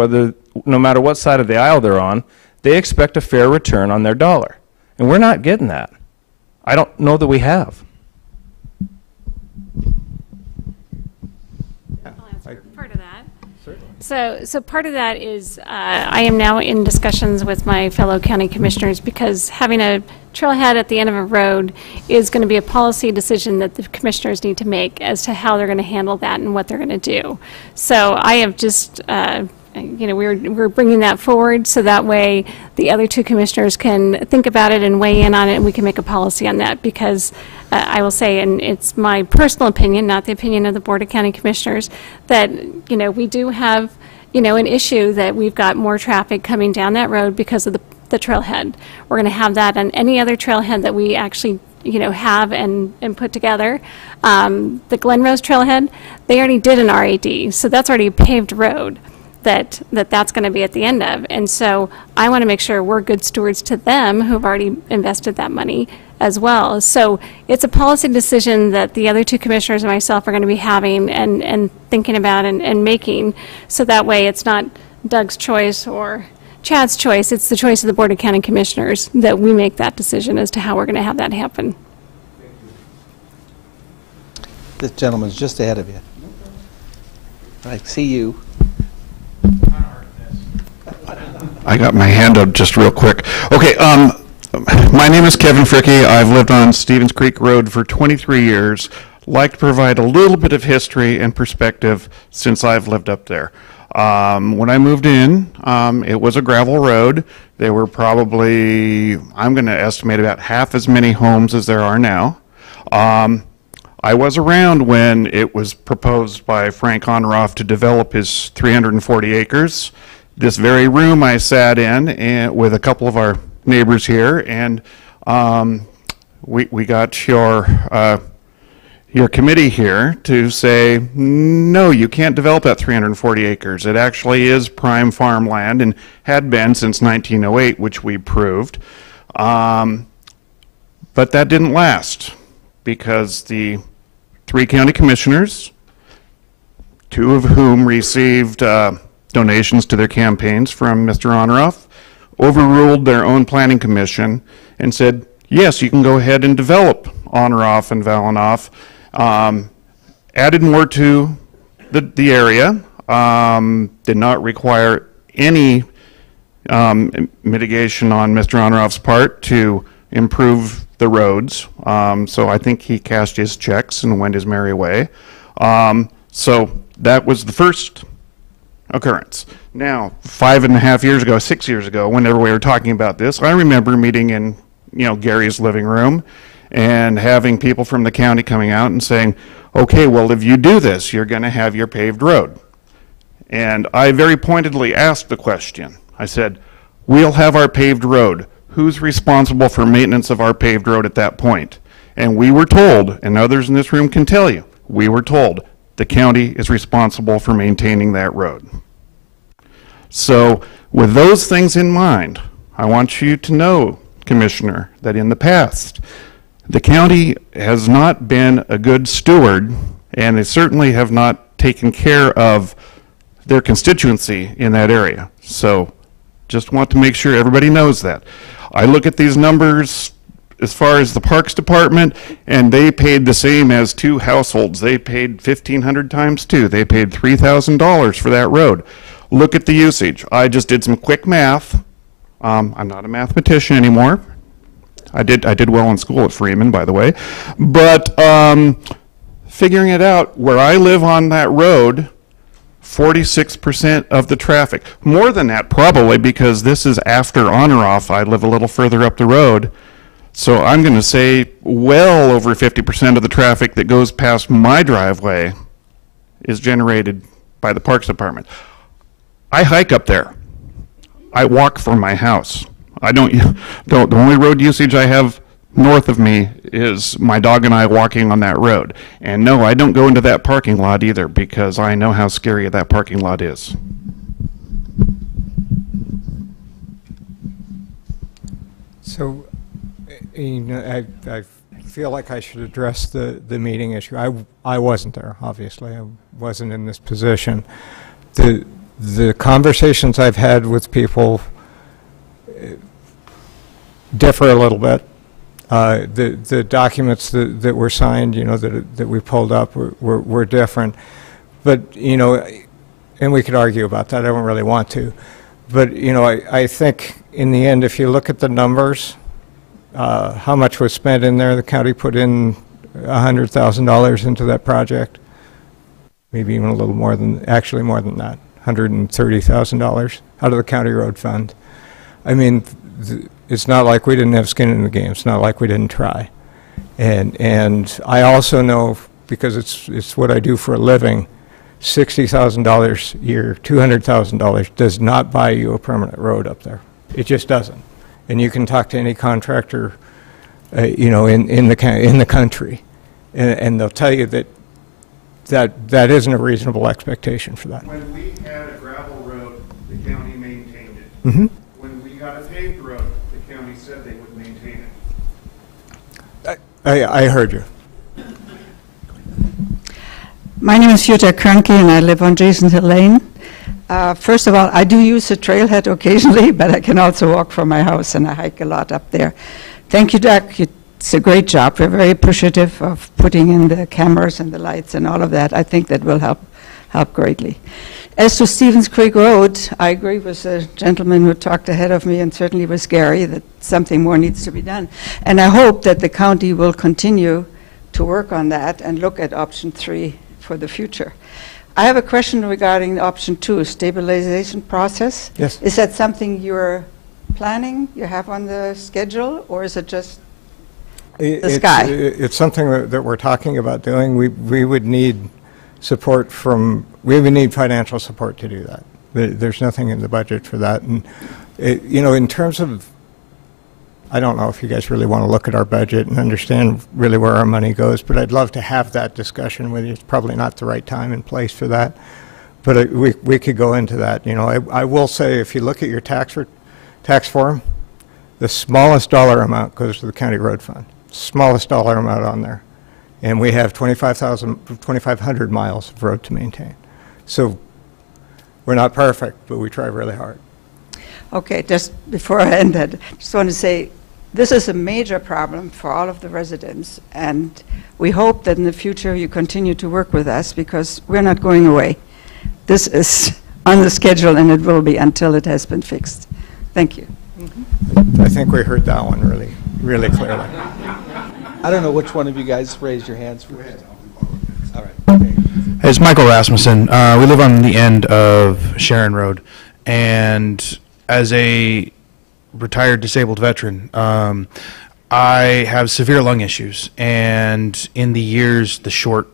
no matter what side of the aisle they're on, they expect a fair return on their dollar. And we're not getting that. I don't know that we have. I'll answer part of that. So part of that is I am now in discussions with my fellow county commissioners because having a trailhead at the end of a road is going to be a policy decision that the commissioners need to make as to how they're going to handle that and what they're going to do. So I have just we're bringing that forward so that way the other two commissioners can think about it and weigh in on it, and we can make a policy on that. Because I will say, and it's my personal opinion, not the opinion of the Board of County Commissioners, that we do have an issue that we've got more traffic coming down that road because of the trailhead. We're going to have that on any other trailhead that we actually have and put together. The Glen Rose trailhead, they already did an RAD, so that's already a paved road that's going to be at the end of. And so I want to make sure we're good stewards to them who've already invested that money as well. So it's a policy decision that the other two commissioners and myself are going to be having and thinking about and making, so that way it's not Doug's choice or Chad's choice, it's the choice of the Board of County Commissioners that we make that decision as to how we're going to have that happen. This gentleman's just ahead of you. I see you. I got my hand up just real quick. Okay, my name is Kevin Fricke. I've lived on Stevens Creek Road for 23 years. Like to provide a little bit of history and perspective since I've lived up there. When I moved in, it was a gravel road. There were probably, I'm going to estimate, about half as many homes as there are now. I was around when it was proposed by Frank Honoraff to develop his 340 acres. This very room I sat in with a couple of our neighbors here, and we got your committee here to say, no, you can't develop that 340 acres. It actually is prime farmland and had been since 1908, which we proved. But that didn't last because the 3 county commissioners, 2 of whom received donations to their campaigns from Mr. Honoraff, overruled their own planning commission and said, yes, you can go ahead and develop Honoraff and Valanoff. Added more to the area, did not require any mitigation on Mr. Honoraff's part to improve the roads. So I think he cashed his checks and went his merry way. So that was the first occurrence. Now, 5.5 years ago, 6 years ago, whenever we were talking about this, I remember meeting in Gary's living room and having people from the county coming out and saying, okay, well, if you do this, you're going to have your paved road. And I very pointedly asked the question. I said, we'll have our paved road. Who's responsible for maintenance of our paved road at that point? And we were told, and others in this room can tell you, we were told the county is responsible for maintaining that road. So with those things in mind, I want you to know, Commissioner, that in the past, the county has not been a good steward, and they certainly have not taken care of their constituency in that area. So just want to make sure everybody knows that. I look at these numbers as far as the Parks Department, and they paid the same as 2 households. They paid 1,500 times 2. They paid $3,000 for that road. Look at the usage. I just did some quick math. I'm not a mathematician anymore. I did well in school at Freeman, by the way. But figuring it out, where I live on that road, 46% of the traffic. More than that, probably, because this is after Honoraff. I live a little further up the road. So I'm going to say well over 50% of the traffic that goes past my driveway is generated by the Parks Department. I hike up there. I walk from my house. The only road usage I have north of me is my dog and I walking on that road. And no, I don't go into that parking lot either because I know how scary that parking lot is. So, I feel like I should address the meeting issue. I wasn't there, obviously. I wasn't in this position. The conversations I've had with people differ a little bit. The documents that were signed, that we pulled up were different. But, and we could argue about that. I don't really want to. But, I think in the end, if you look at the numbers, how much was spent in there, the county put in $100,000 into that project. Maybe even a little more than, actually more than that, $130,000 out of the county road fund. I mean, it's not like we didn't have skin in the game. It's not like we didn't try. And I also know, because it's what I do for a living, $60,000 a year, $200,000 does not buy you a permanent road up there. It just doesn't. And you can talk to any contractor, you know, in the country, and they'll tell you that isn't a reasonable expectation for that. When we had a gravel road, the county maintained it. Mm-hmm. When we got a paved road, the county said they would maintain it. I heard you. My name is Jutta Kranke, and I live on Jason Hill Lane. First of all, I do use the trailhead occasionally, but I can also walk from my house, and I hike a lot up there. Thank you, Doug. It's a great job. We're very appreciative of putting in the cameras and the lights and all of that. I think that will help greatly. As to Stevens Creek Road, I agree with the gentleman who talked ahead of me, and certainly with Gary, that something more needs to be done. And I hope that the county will continue to work on that and look at option 3 for the future. I have a question regarding option 2, stabilization process. Yes. Is that something you're planning, you have on the schedule, or is it just the sky? It's something that we're talking about doing. We would need support from, we would need financial support to do that. There's nothing in the budget for that. And, you know, in terms of, I don't know if you guys really want to look at our budget and understand really where our money goes, but I'd love to have that discussion with you. It's probably not the right time and place for that, but we could go into that. You know, I will say, if you look at your tax form, the smallest dollar amount goes to the county road fund. Smallest dollar amount on there. And we have 2,500 miles of road to maintain. So we're not perfect, but we try really hard. Okay, just before I end that, just want to say, this is a major problem for all of the residents, and we hope that in the future you continue to work with us, because we're not going away. This is on the schedule, and it will be until it has been fixed. Thank you. I think we heard that one really, really clearly. I don't know which one of you guys raised your hands first. All right. Hey, it's Michael Rasmussen. We live on the end of Sharon Road, and as a retired disabled veteran, I have severe lung issues, and in the short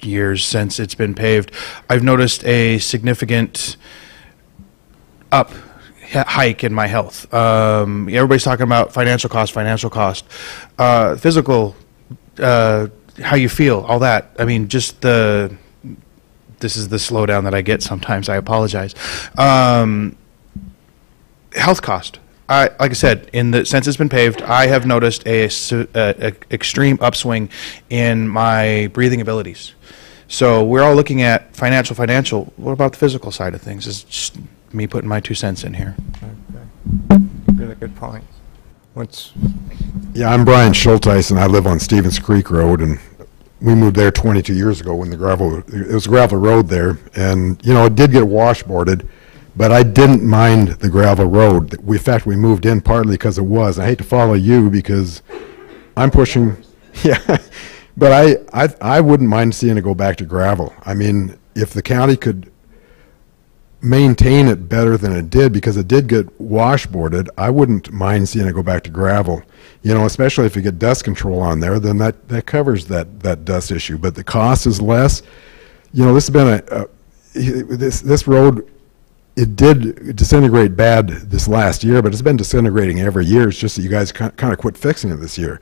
years since it's been paved, I've noticed a significant hike in my health. Everybody's talking about financial cost, physical, how you feel, all that. I mean, just this is the slowdown that I get sometimes. I apologize. Health cost. Like I said, since it's been paved, I have noticed a extreme upswing in my breathing abilities. So we're all looking at financial. What about the physical side of things? It's just me putting my 2 cents in here. Okay. Really good point. Yeah, I'm Brian Schulteis, and I live on Stevens Creek Road, and we moved there 22 years ago when it was a gravel road there, and you know, it did get washboarded, but I didn't mind the gravel road. In fact, we moved in partly because it was. I hate to follow you because I'm pushing, yeah, but I wouldn't mind seeing it go back to gravel. I mean, if the county could maintain it better than it did, because it did get washboarded, I wouldn't mind seeing it go back to gravel. You know, especially if you get dust control on there, then that covers that dust issue. But the cost is less. You know, this has been this road, it did disintegrate bad this last year, but it's been disintegrating every year. It's just that you guys kind of quit fixing it this year.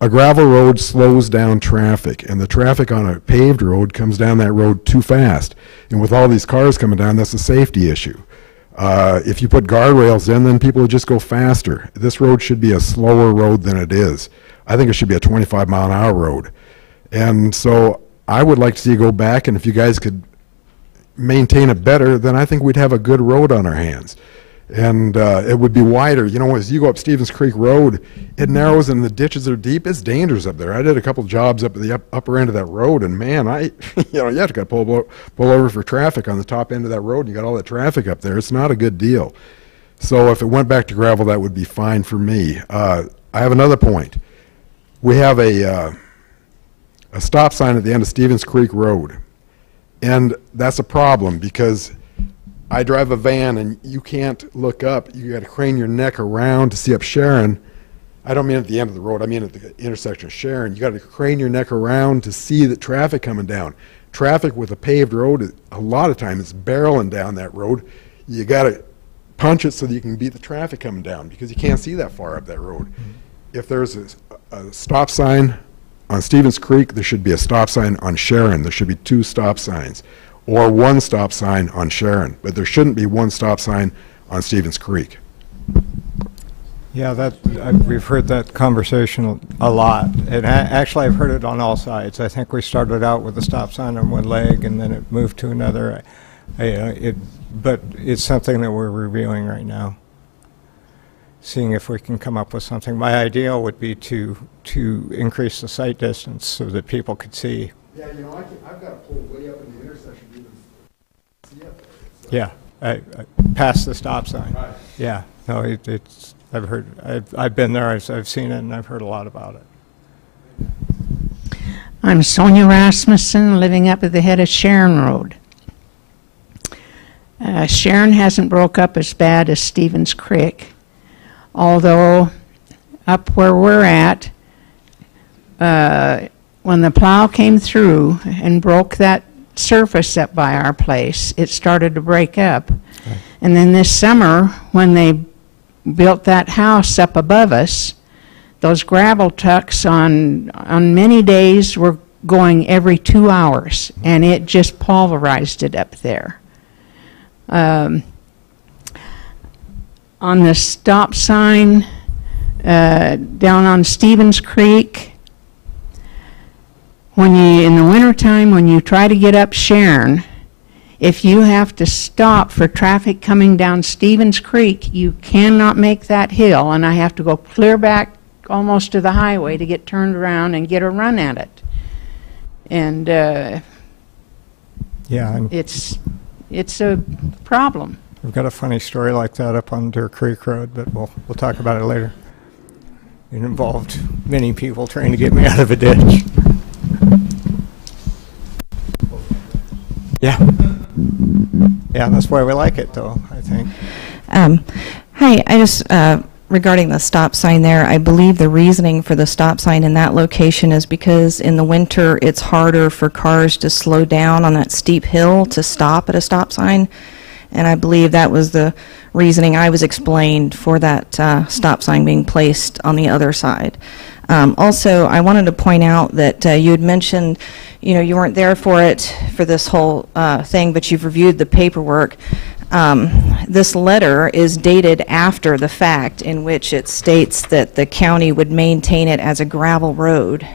A gravel road slows down traffic, and the traffic on a paved road comes down that road too fast. And with all these cars coming down, that's a safety issue. If you put guardrails in, then people would just go faster. This road should be a slower road than it is. I think it should be a 25-mile-an-hour road. And so I would like to see it go back, and if you guys could maintain it better, then I think we'd have a good road on our hands. And it would be wider. You know, as you go up Stevens Creek Road, it narrows and the ditches are deep. It's dangerous up there. I did a couple jobs up at the upper end of that road, and man, you know, you have to pull over for traffic on the top end of that road. You got all that traffic up there. It's not a good deal. So if it went back to gravel, that would be fine for me. I have another point. We have a stop sign at the end of Stevens Creek Road, And that's a problem because I drive a van and you can't look up. You got to crane your neck around to see up Sharon. I don't mean at the end of the road. I mean at the intersection of Sharon. You got to crane your neck around to see the traffic coming down. Traffic with a paved road, a lot of times, is barreling down that road. You got to punch it so that you can beat the traffic coming down because you can't see that far up that road. If there's a stop sign on Stevens Creek, there should be a stop sign on Sharon. There should be 2 stop signs, or 1 stop sign on Sharon, but there shouldn't be 1 stop sign on Stevens Creek. Yeah, we've heard that conversation a lot, and actually I've heard it on all sides. I think we started out with a stop sign on one leg, and then it moved to another. But it's something that we're reviewing right now, seeing if we can come up with something. My ideal would be to increase the sight distance so that people could see. Yeah, you know, I've got to pull way up in the intersection to even see up there. Yeah, past the stop sign. Right. Yeah, no, it's. I've been there. I've seen it, and I've heard a lot about it. I'm Sonia Rasmussen, living up at the head of Sharon Road. Sharon hasn't broke up as bad as Stevens Creek, although up where we're at, when the plow came through and broke that surface up by our place, it started to break up. Okay. And then this summer, when they built that house up above us, those gravel trucks on many days were going every 2 hours, and it just pulverized it up there. On the stop sign down on Stevens Creek, in the wintertime, when you try to get up Sharon, if you have to stop for traffic coming down Stevens Creek, you cannot make that hill, and I have to go clear back almost to the highway to get turned around and get a run at it. And yeah, it's a problem. We've got a funny story like that up on Deer Creek Road, but we'll talk about it later. It involved many people trying to get me out of a ditch. Yeah. Yeah, that's why we like it, though, I think. Hi, I just, regarding the stop sign there, I believe the reasoning for the stop sign in that location is because in the winter it's harder for cars to slow down on that steep hill to stop at a stop sign. And I believe that was the reasoning I was explained for that stop sign being placed on the other side. Also, I wanted to point out that you had mentioned, you weren't there for this whole thing, but you've reviewed the paperwork. This letter is dated after the fact, in which it states that the county would maintain it as a gravel road.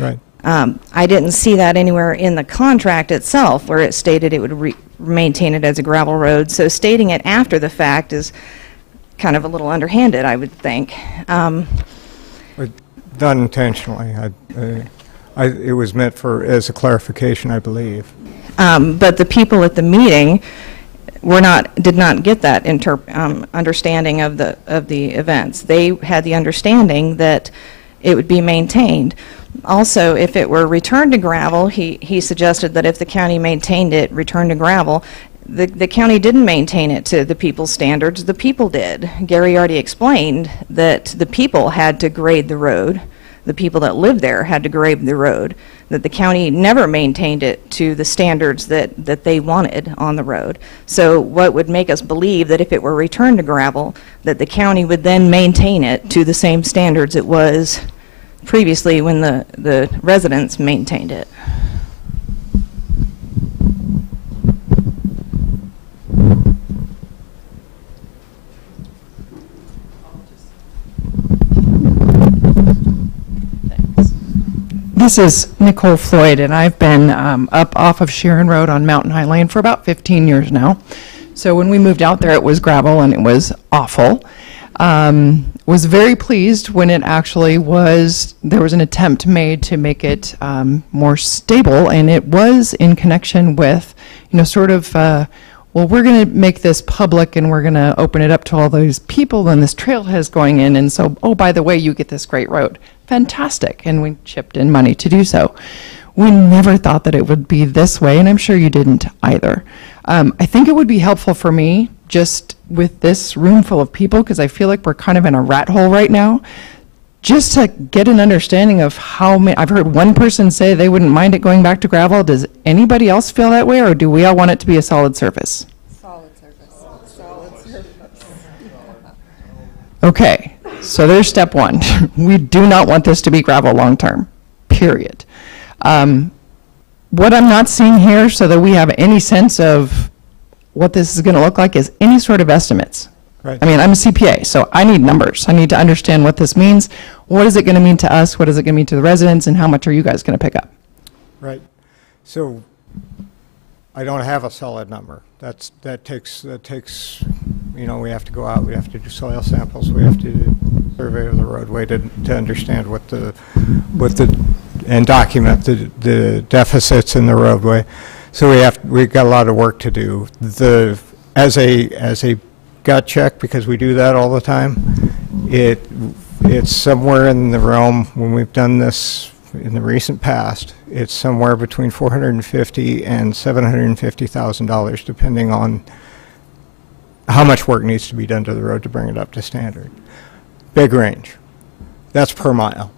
Right. I didn't see that anywhere in the contract itself where it stated it would maintain it as a gravel road. So stating it after the fact is kind of a little underhanded, I would think. Done intentionally. It was meant as a clarification, I believe. But the people at the meeting did not get that understanding of the events. They had the understanding that it would be maintained. Also, if it were returned to gravel, he suggested that if the county maintained it, returned to gravel, the county didn't maintain it to the people's standards. The people did. Gary already explained that the people had to grade the road. The people that lived there had to grade the road, that the county never maintained it to the standards that they wanted on the road. So what would make us believe that if it were returned to gravel, that the county would then maintain it to the same standards it was previously when the residents maintained it? This is Nicole Floyd, and I've been up off of Sharon Road on Mountain High Lane for about 15 years now. So when we moved out there, it was gravel and it was awful. Was very pleased when it actually there was an attempt made to make it more stable, and it was in connection with, well, we're going to make this public and we're going to open it up to all those people, and this trailhead is going in, and so, oh, by the way, you get this great road. Fantastic, and we chipped in money to do so. We never thought that it would be this way, and I'm sure you didn't either. I think it would be helpful for me, just with this room full of people, because I feel like we're kind of in a rat hole right now, just to get an understanding of how many. I've heard one person say they wouldn't mind it going back to gravel. Does anybody else feel that way, or do we all want it to be a solid surface? Solid surface. Solid surface. Okay, so there's step one. We do not want this to be gravel long-term, period. What I'm not seeing here, so that we have any sense of what this is going to look like, is any sort of estimates. Right. I mean, I'm a CPA, so I need numbers. I need to understand what this means. What is it going to mean to us? What is it going to mean to the residents? And how much are you guys going to pick up? Right. So I don't have a solid number. That takes, you know, we have to go out, we have to do soil samples, we have to do a survey of the roadway to understand and document the deficits in the roadway. So we've got a lot of work to do. As a gut check, because we do that all the time, it's somewhere in the realm, when we've done this in the recent past, it's somewhere between $450,000 and $750,000, depending on how much work needs to be done to the road to bring it up to standard. Big range. That's per mile.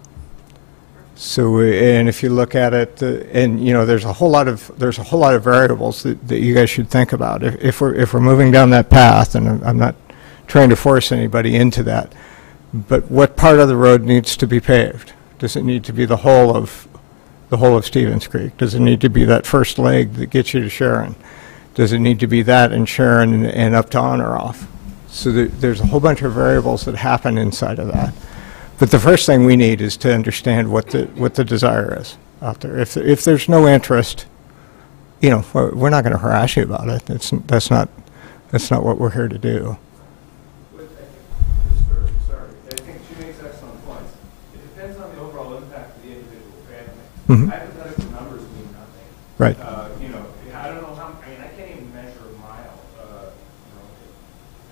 So, and if you look at it, and you know, there's a whole lot of variables that you guys should think about. If we're moving down that path, and I'm not trying to force anybody into that, but what part of the road needs to be paved? Does it need to be the whole of Stevens Creek? Does it need to be that first leg that gets you to Sharon? Does it need to be that in Sharon and up to on or off? So there's a whole bunch of variables that happen inside of that. But the first thing we need is to understand what the desire is out there. If there's no interest, you know, we're not going to harass you about it. That's not what we're here to do. I think she makes excellent points. It depends on the overall impact of the individual family. Mm-hmm. Hypothetical numbers mean nothing. Right. You know, I don't know how. I mean, I can't even measure a mile.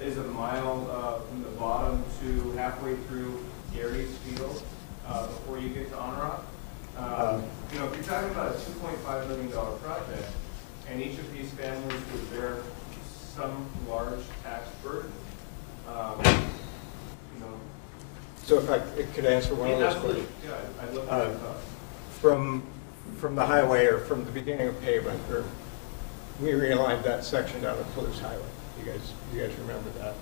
Is it a mile from the bottom to halfway through Gary's field before you get to On Rock? You know, if you're talking about a $2.5 million project, and each of these families would bear some large tax burden. So if I could answer one of those questions. Yeah, I'd love to hear your thoughts. From the highway, or from the beginning of pavement, we realigned that section down at Palouse Highway. You guys remember that?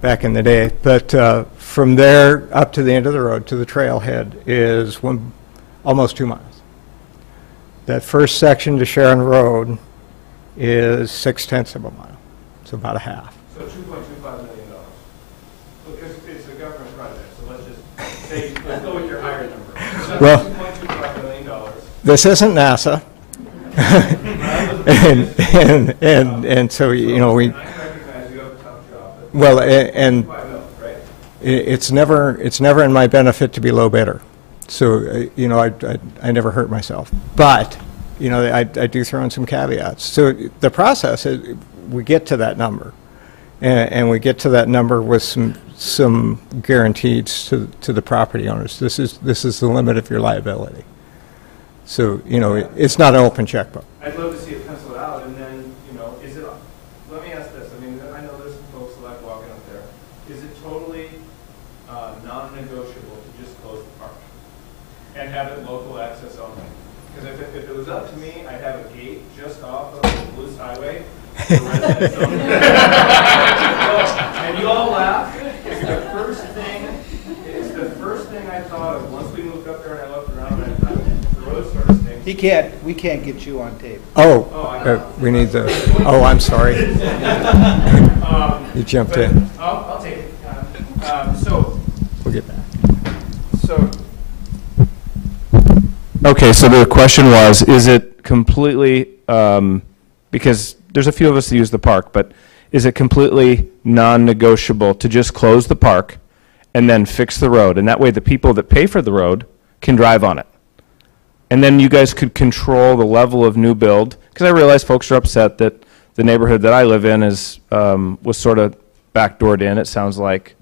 Back in the day. But from there up to the end of the road, to the trailhead, is almost 2 miles. That first section to Sharon Road is 0.6 of a mile. So about a half. So $2.25 million. Because it's a government project, so let's go with your higher number. So Well, $2.25 million. This isn't NASA. and so, you know, we, well, and it's never in my benefit to be low bidder. So, you know, I never hurt myself. But, you know, I do throw in some caveats. So the process is, we get to that number, and we get to that number with some guarantees to the property owners. This is the limit of your liability. So, you know, it's not an open checkbook. I'd love to see it penciled out, and then, you know, let me ask this. I mean, I know there's some folks that like walking up there. Is it totally non-negotiable to just close the park and have it local access only? Because if it was up to me, I'd have a gate just off of the Blues Highway. Residents only. And you all laugh. It's the first thing I thought of once we moved up there, and I looked around and I thought, the road sort of stinks. We can't get you on tape. We need the, I'm sorry. You jumped in. I'll take it. So We'll get back. So okay, so the question was, is it completely, because there's a few of us that use the park, but is it completely non-negotiable to just close the park and then fix the road? And that way the people that pay for the road can drive on it. And then you guys could control the level of new build, because I realize folks are upset that the neighborhood that I live in is was sort of backdoored in, it sounds like,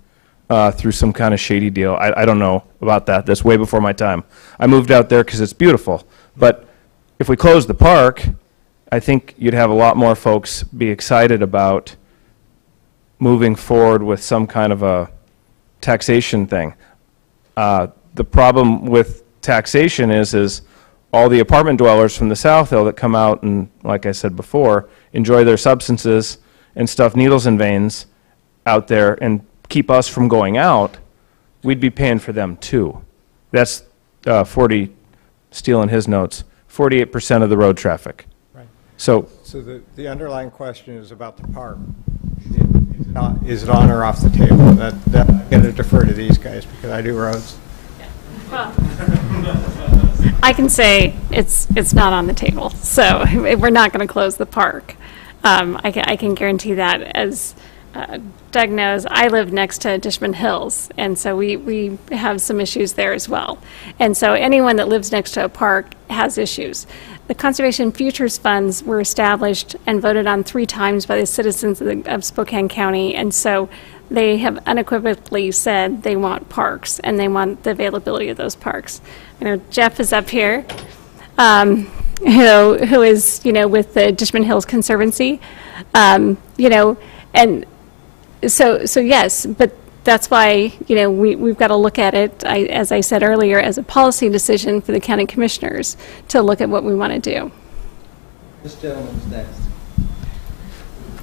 through some kind of shady deal. I don't know about that. That's way before my time. I moved out there because it's beautiful. But if we close the park, I think you'd have a lot more folks be excited about moving forward with some kind of a taxation thing. The problem with taxation is all the apartment dwellers from the South Hill that come out and, like I said before, enjoy their substances and stuff needles and veins out there and keep us from going out, we'd be paying for them too. That's 40, stealing his notes, 48% of the road traffic. Right. So the underlying question is about the park. Is it on or off the table? That I'm going to defer to these guys because I do roads. Well, I can say it's not on the table, so we're not going to close the park. I can guarantee that. As Doug knows, I live next to Dishman Hills, and so we have some issues there as well. And so anyone that lives next to a park has issues. The Conservation Futures Funds were established and voted on 3 times by the citizens of Spokane County, and so they have unequivocally said they want parks and they want the availability of those parks. I know Jeff is up here, who is, with the Dishman Hills Conservancy, and so yes, but that's why, we've got to look at it, as I said earlier, as a policy decision for the county commissioners to look at what we want to do. This gentleman's next.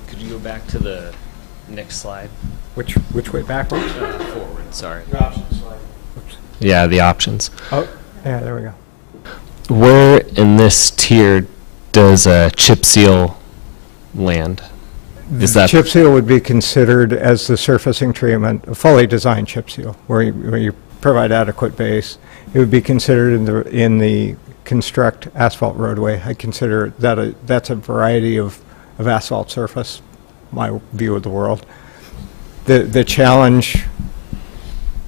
Could you go back to the next slide? Which way backwards? Forward, sorry. The options slide. Yeah, the options. Oh, yeah, there we go. Where in this tier does a chip seal land? Is that Chip seal would be considered as the surfacing treatment, a fully designed chip seal, where you provide adequate base. It would be considered in the construct asphalt roadway. I consider that that's a variety of asphalt surface, my view of the world. The challenge,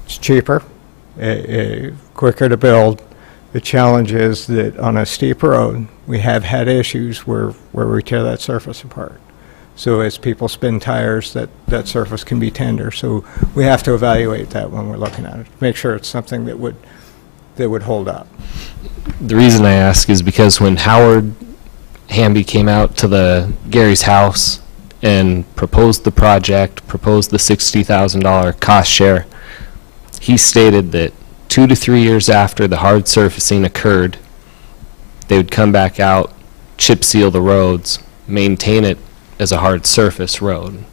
it's cheaper, quicker to build. The challenge is that on a steep road, we have had issues where we tear that surface apart. So as people spin tires, that surface can be tender. So we have to evaluate that when we're looking at it. Make sure it's something that would hold up. The reason I ask is because when Howard Hamby came out to Gary's house and proposed the project, proposed the $60,000 cost share, he stated that 2 to 3 years after the hard surfacing occurred, they would come back out, chip seal the roads, maintain it as a hard surface road.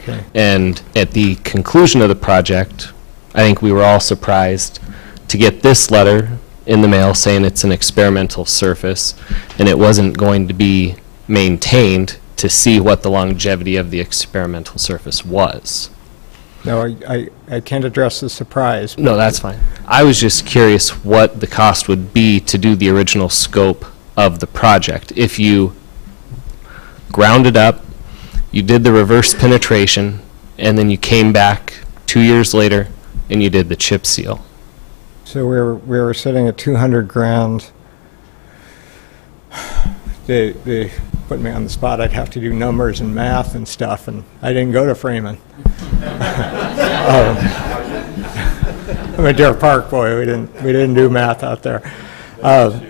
Okay. And at the conclusion of the project, I think we were all surprised to get this letter in the mail saying it's an experimental surface and it wasn't going to be maintained to see what the longevity of the experimental surface was. No, I can't address the surprise. No, that's fine. I was just curious what the cost would be to do the original scope of the project. If you ground it up, you did the reverse penetration, and then you came back 2 years later and you did the chip seal. So we were sitting at 200 grand. They put me on the spot. I'd have to do numbers and math and stuff, and I didn't go to Freeman. I'm a Deer Park boy. We didn't do math out there. I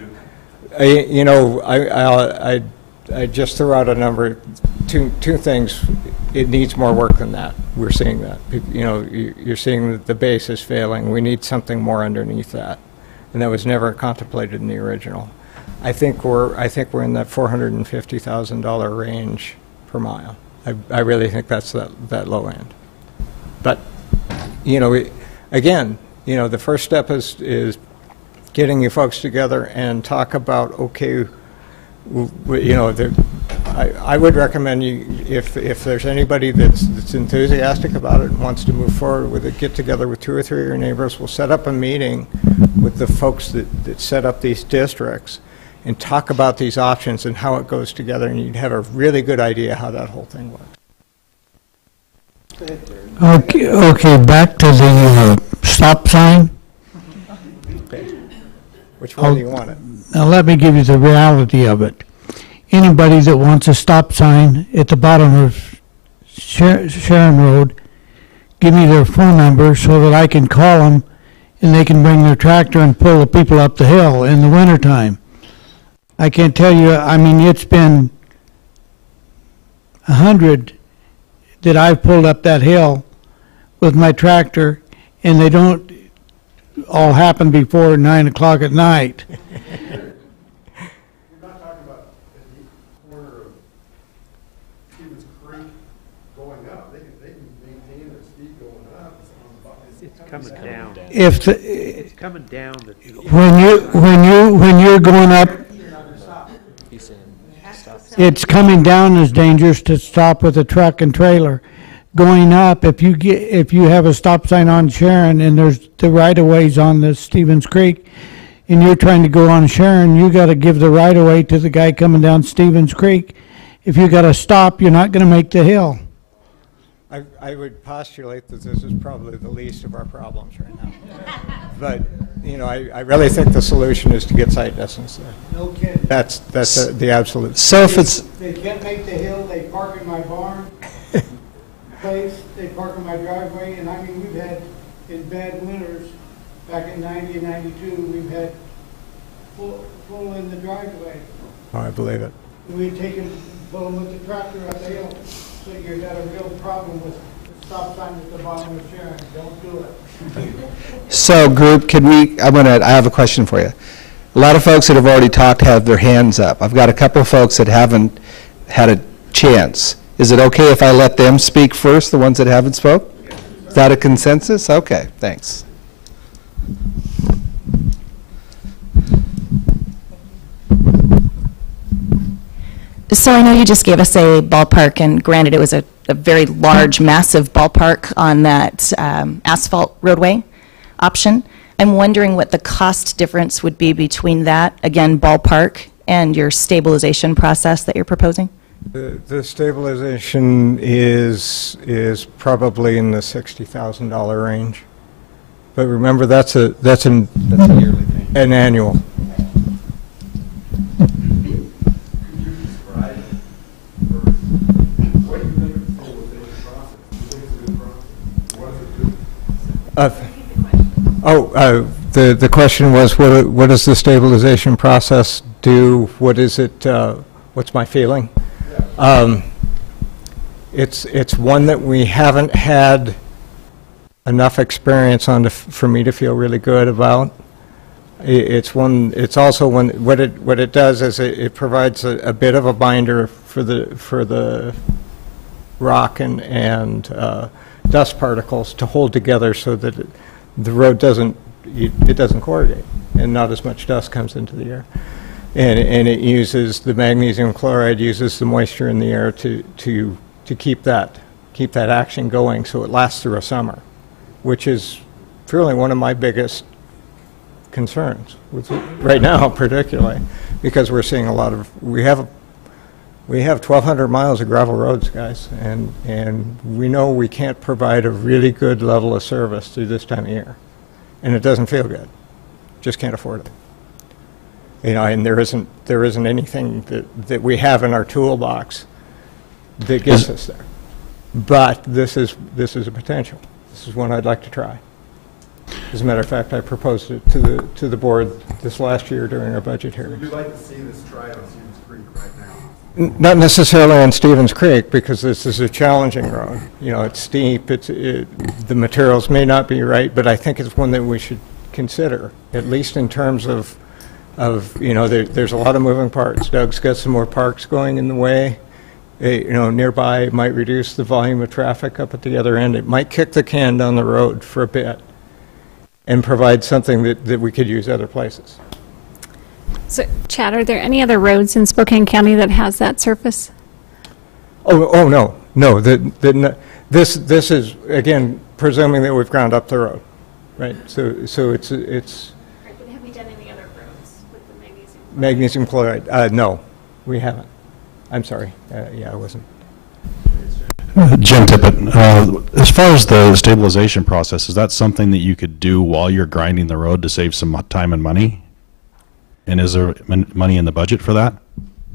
just threw out a number. Two things. It needs more work than that. We're seeing that. You're seeing that the base is failing. We need something more underneath that, and that was never contemplated in the original. I think we're in that $450,000 range per mile. I really think that's that low end. But again, the first step is getting you folks together and talk about, okay, I would recommend you, if there's anybody that's enthusiastic about it and wants to move forward with it, get together with 2 or 3 of your neighbors. We'll set up a meeting with the folks that set up these districts and talk about these options and how it goes together, and you'd have a really good idea how that whole thing works. Okay, back to the stop sign. Okay. Which one do you want it? Now let me give you the reality of it. Anybody that wants a stop sign at the bottom of Sharon Road, give me their phone number so that I can call them and they can bring their tractor and pull the people up the hill in the wintertime. I can't tell you, I mean, it's been 100 that I've pulled up that hill with my tractor, and they don't all happen before 9 o'clock at night. Coming down. If the, It's coming down. when you're going up, it's coming down is dangerous to stop with a truck and trailer. Going up, if you have a stop sign on Sharon and there's the right of ways on the Stevens Creek, and you're trying to go on Sharon, you got to give the right of way to the guy coming down Stevens Creek. If you got to stop, you're not going to make the hill. I would postulate that this is probably the least of our problems right now. But, you know, I really think the solution is to get sight distance there. No kidding. That's the absolute. So if it's, They can't make the hill, they park in my barn place, they park in my driveway, and I mean, we've had, in bad winters, back in 90 and 92, we've had full in the driveway. Oh, I believe it. We'd take them, pull them with the tractor up the hill, so you got a real problem with the stop sign at the bottom of Sharon. Don't do it. so group, I have a question for you. A lot of folks that have already talked have their hands up. I've got a couple of folks that haven't had a chance. Is it okay if I let them speak first, the ones that haven't spoke? Is that a consensus? Okay, thanks. So I know you just gave us a ballpark, and granted it was a very large, massive ballpark on that asphalt roadway option. I'm wondering what the cost difference would be between that, again, ballpark, and your stabilization process that you're proposing? The stabilization is probably in the $60,000 range. But remember, that's a yearly thing. An annual. The question was, what does the stabilization process do? What is it? What's my feeling? It's one that we haven't had enough experience on for me to feel really good about. It's also one. What it does is it provides a bit of a binder for the rock and dust particles to hold together so that the road doesn't corrugate and not as much dust comes into the air. And it uses the magnesium chloride uses the moisture in the air to keep that action going so it lasts through a summer, which is really one of my biggest concerns right now, particularly because we're seeing a lot of we have 1,200 miles of gravel roads, guys, and we know we can't provide a really good level of service through this time of year, and it doesn't feel good. Just can't afford it. You know, and there isn't anything that we have in our toolbox that gets us there. But this is a potential. This is one I'd like to try. As a matter of fact, I proposed it to the board this last year during our budget hearing. Would you like to see this tried on Stevens Creek right now? Not necessarily on Stevens Creek, because this is a challenging road. You know, it's steep. The materials may not be right, but I think it's one that we should consider, at least in terms of you know, there's a lot of moving parts. Doug's got some more parks going in the way. You know, nearby it might reduce the volume of traffic up at the other end. It might kick the can down the road for a bit and provide something that we could use other places. So, Chad, are there any other roads in Spokane County that has that surface? Oh no. This is, again, presuming that we've ground up the road, right? So it's. But have we done any other roads with the Magnesium chloride? No, we haven't. I'm sorry. Yeah, I wasn't. Jim Tippett, as far as the stabilization process, is that something that you could do while you're grinding the road to save some time and money? And is there money in the budget for that?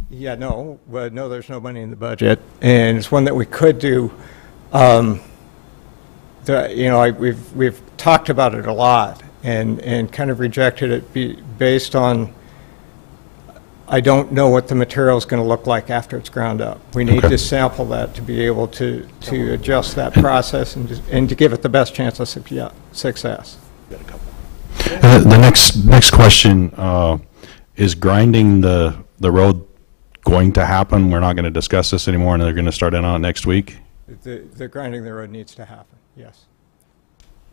Yeah, no, there's no money in the budget, and it's one that we could do. You know, we've talked about it a lot and kind of rejected it based on I don't know what the material is going to look like after it's ground up. We need to sample that to be able to adjust that process and to give it the best chance of success. The next question is grinding the road going to happen? We're not going to discuss this anymore, and they're going to start in on it next week. The grinding the road needs to happen. Yes.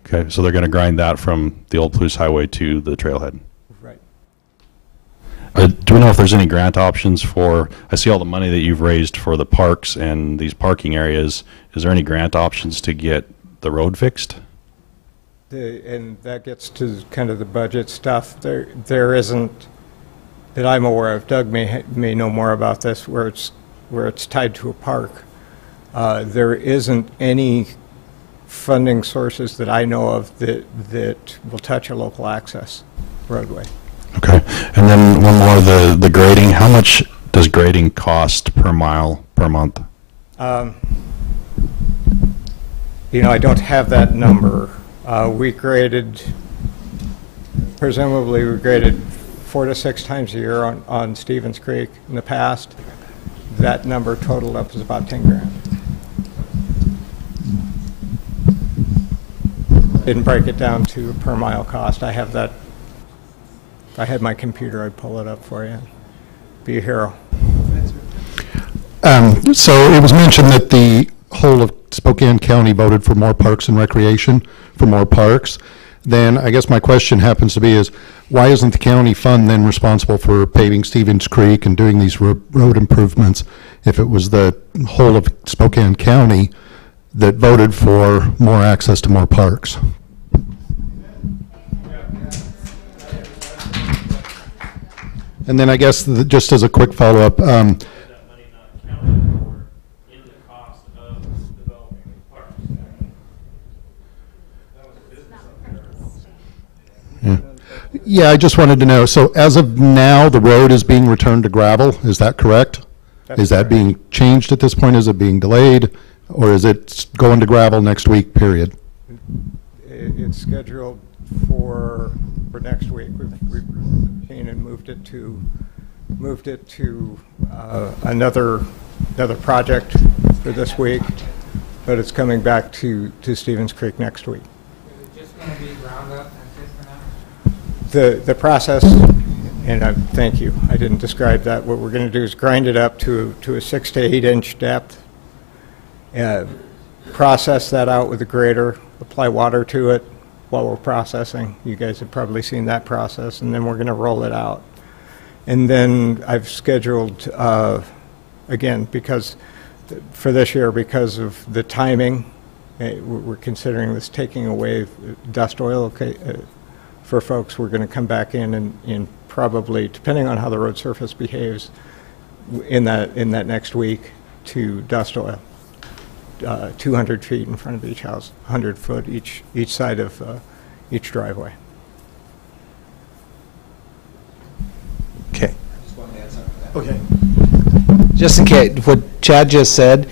Okay, so they're going to grind that from the old Police Highway to the trailhead. Right. Do we know if there's any grant options for? I see all the money that you've raised for the parks and these parking areas. Is there any grant options to get the road fixed? And that gets to kind of the budget stuff. There isn't, that I'm aware of. Doug may know more about this, where it's tied to a park. There isn't any funding sources that I know of that will touch a local access roadway. Okay, and then one more, the grading. How much does grading cost per mile per month? You know, I don't have that number. We graded, presumably we graded 4 to 6 times a year on Stevens Creek in the past. That number totaled up as about 10 grand. Didn't break it down to a per mile cost. I have that. If I had my computer, I'd pull it up for you. Be a hero. So it was mentioned that the whole of Spokane County voted for more parks and recreation, for more parks. Then I guess my question happens to be is, why isn't the county fund then responsible for paving Stevens Creek and doing these road improvements if it was the whole of Spokane County that voted for more access to more parks? And then I guess just as a quick follow-up, yeah, I just wanted to know, so as of now, the road is being returned to gravel, is that correct? Is that being changed at this point? Is it being delayed? Or is it going to gravel next week, period? It's scheduled for next week. We've changed and moved it to another project for this week, but it's coming back to Stevens Creek next week. Is it just going to be ground up? That's it for now? The process, and thank you, I didn't describe that. What we're going to do is grind it up to a 6 to 8 inch depth, process that out with a grader, apply water to it while we're processing. You guys have probably seen that process, and then we're going to roll it out. And then I've scheduled, again, because for this year, because of the timing, we're considering this taking away dust oil. Okay, for folks, we're going to come back in and probably, depending on how the road surface behaves, in that next week, to dust oil. 200 feet in front of each house, 100 foot each side of each driveway. Okay. Okay. Just in case, what Chad just said,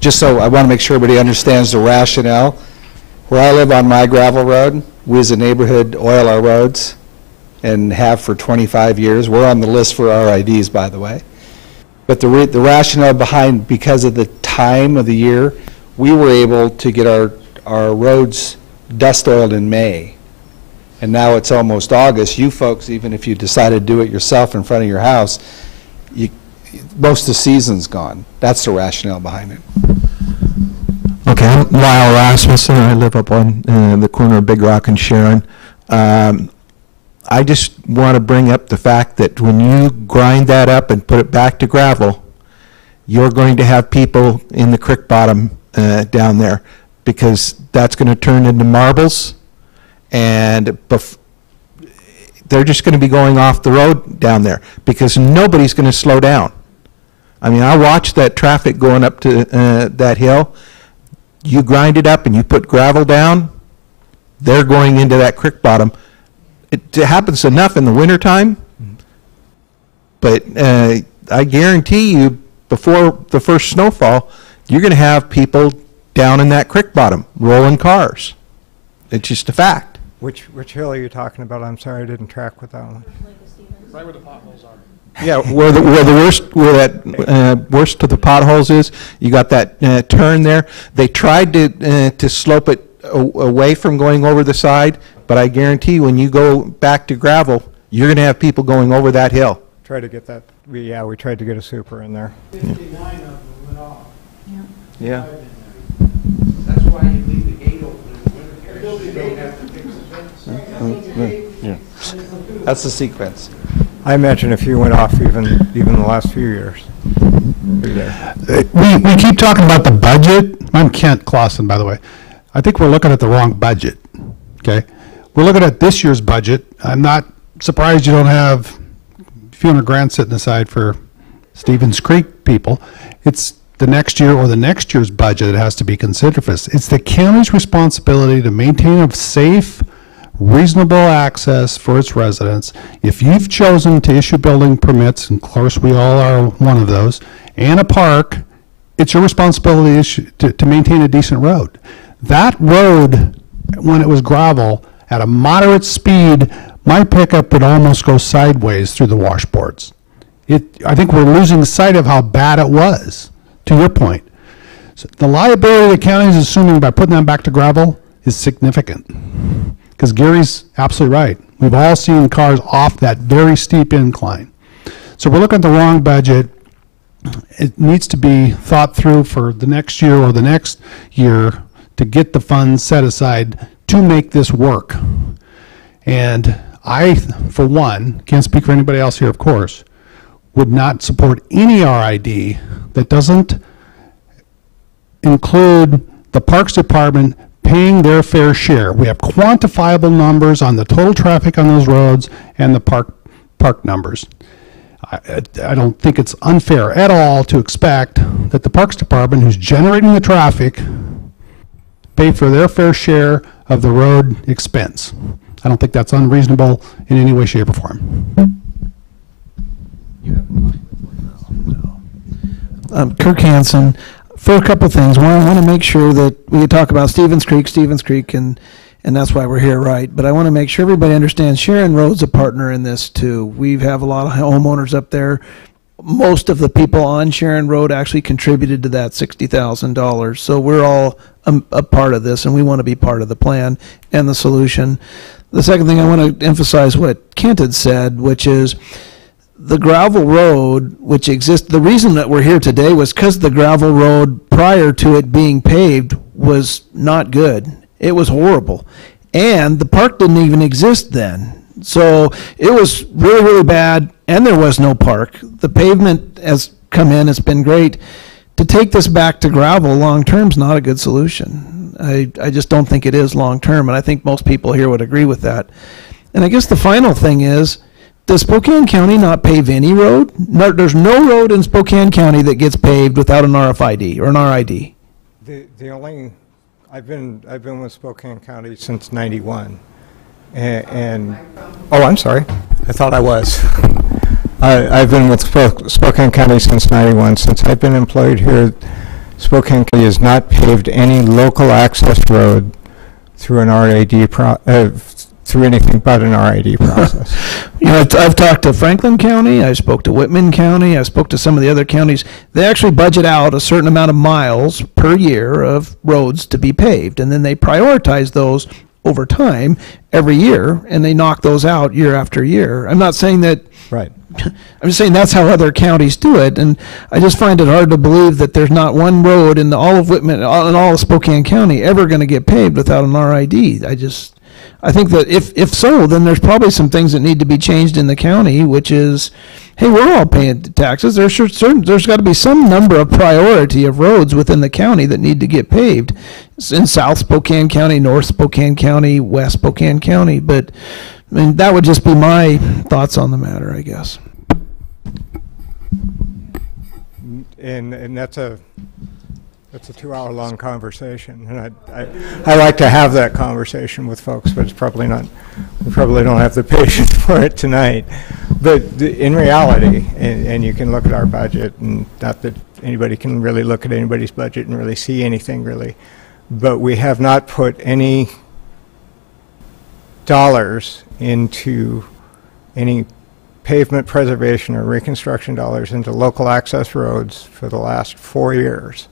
just so I want to make sure everybody understands the rationale. Where I live on my gravel road, we as a neighborhood oil our roads and have for 25 years. We're on the list for RIDs, by the way. But the rationale behind, because of the time of the year, we were able to get our roads dust oiled in May. And now it's almost August. You folks, even if you decide to do it yourself in front of your house, most of the season's gone. That's the rationale behind it. Okay, I'm Lyle Rasmussen. I live up on the corner of Big Rock and Sharon. I just want to bring up the fact that when you grind that up and put it back to gravel, you're going to have people in the creek bottom down there, because that's going to turn into marbles, and they're just going to be going off the road down there because nobody's going to slow down. I mean, I watched that traffic going up to that hill. You grind it up and you put gravel down, they're going into that creek bottom. It happens enough in the wintertime, but I guarantee you before the first snowfall, you're going to have people down in that creek bottom rolling cars. It's just a fact. Which hill are you talking about? I'm sorry, I didn't track with that one. Right where the potholes are. Yeah, where the worst of the potholes is, you got that turn there. They tried to slope it away from going over the side, but I guarantee when you go back to gravel, you're going to have people going over that hill. Try to get that. We tried to get a super in there. 59 of them went off. Yeah. That's why you leave the gate open in the winter. You don't have to fix the fence. Yeah. That's the sequence. I imagine a few went off even the last few years. We keep talking about the budget. I'm Kent Clausen, by the way. I think we're looking at the wrong budget, okay? We're looking at this year's budget. I'm not surprised you don't have a few $100,000 sitting aside for Stevens Creek people. It's the next year or the next year's budget that has to be considered for this. It's the county's responsibility to maintain a safe, reasonable access for its residents. If you've chosen to issue building permits, and of course we all are one of those, and a park, it's your responsibility to maintain a decent road. That road, when it was gravel, at a moderate speed, my pickup would almost go sideways through the washboards. I think we're losing sight of how bad it was, to your point. So the liability the county is assuming by putting them back to gravel is significant. Because Gary's absolutely right. We've all seen cars off that very steep incline. So we're looking at the wrong budget. It needs to be thought through for the next year or the next year to get the funds set aside to make this work. And I, for one, can't speak for anybody else here, of course, would not support any RID that doesn't include the Parks Department paying their fair share. We have quantifiable numbers on the total traffic on those roads and the park numbers. I don't think it's unfair at all to expect that the Parks Department, who's generating the traffic, pay for their fair share of the road expense. I don't think that's unreasonable in any way, shape, or form. Kirk Hansen. For a couple things. One, I want to make sure that we talk about Stevens Creek, and that's why we're here, right? But I want to make sure everybody understands Sharon Road's a partner in this too. We have a lot of homeowners up there. Most of the people on Sharon Road actually contributed to that $60,000. So we're all a part of this, and we want to be part of the plan and the solution. The second thing I want to emphasize what Kent had said, which is the gravel road, which exists, the reason that we're here today was because the gravel road prior to it being paved was not good. It was horrible. And the park didn't even exist then. So it was really, really bad, and there was no park. The pavement has come in, it's been great. To take this back to gravel long-term is not a good solution. I just don't think it is long-term, and I think most people here would agree with that. And I guess the final thing is, does Spokane County not pave any road? No, there's no road in Spokane County that gets paved without an RFID or an RID. The only I've been with Spokane County since '91, and oh, I'm sorry, I thought I was. I've been with Spokane County since '91. Since I've been employed here, Spokane County has not paved any local access road through an RID through anything but an RID process. You know, I've talked to Franklin County, I spoke to Whitman County, I spoke to some of the other counties. They actually budget out a certain amount of miles per year of roads to be paved, and then they prioritize those over time every year, and they knock those out year after year. I'm not saying that. Right. I'm just saying that's how other counties do it, and I just find it hard to believe that there's not one road in all of Whitman, in all of Spokane County, ever going to get paved without an RID. I think that if so, then there's probably some things that need to be changed in the county, which is, hey, we're all paying taxes. There's got to be some number of priority of roads within the county that need to get paved. It's in South Spokane County, North Spokane County, West Spokane County. But I mean, that would just be my thoughts on the matter, I guess. And that's a 2-hour-long conversation, and I like to have that conversation with folks, but it's probably not. We probably don't have the patience for it tonight. But in reality, and you can look at our budget, and not that anybody can really look at anybody's budget and really see anything really, but we have not put any dollars into any pavement preservation or reconstruction dollars into local access roads for the last 4 years.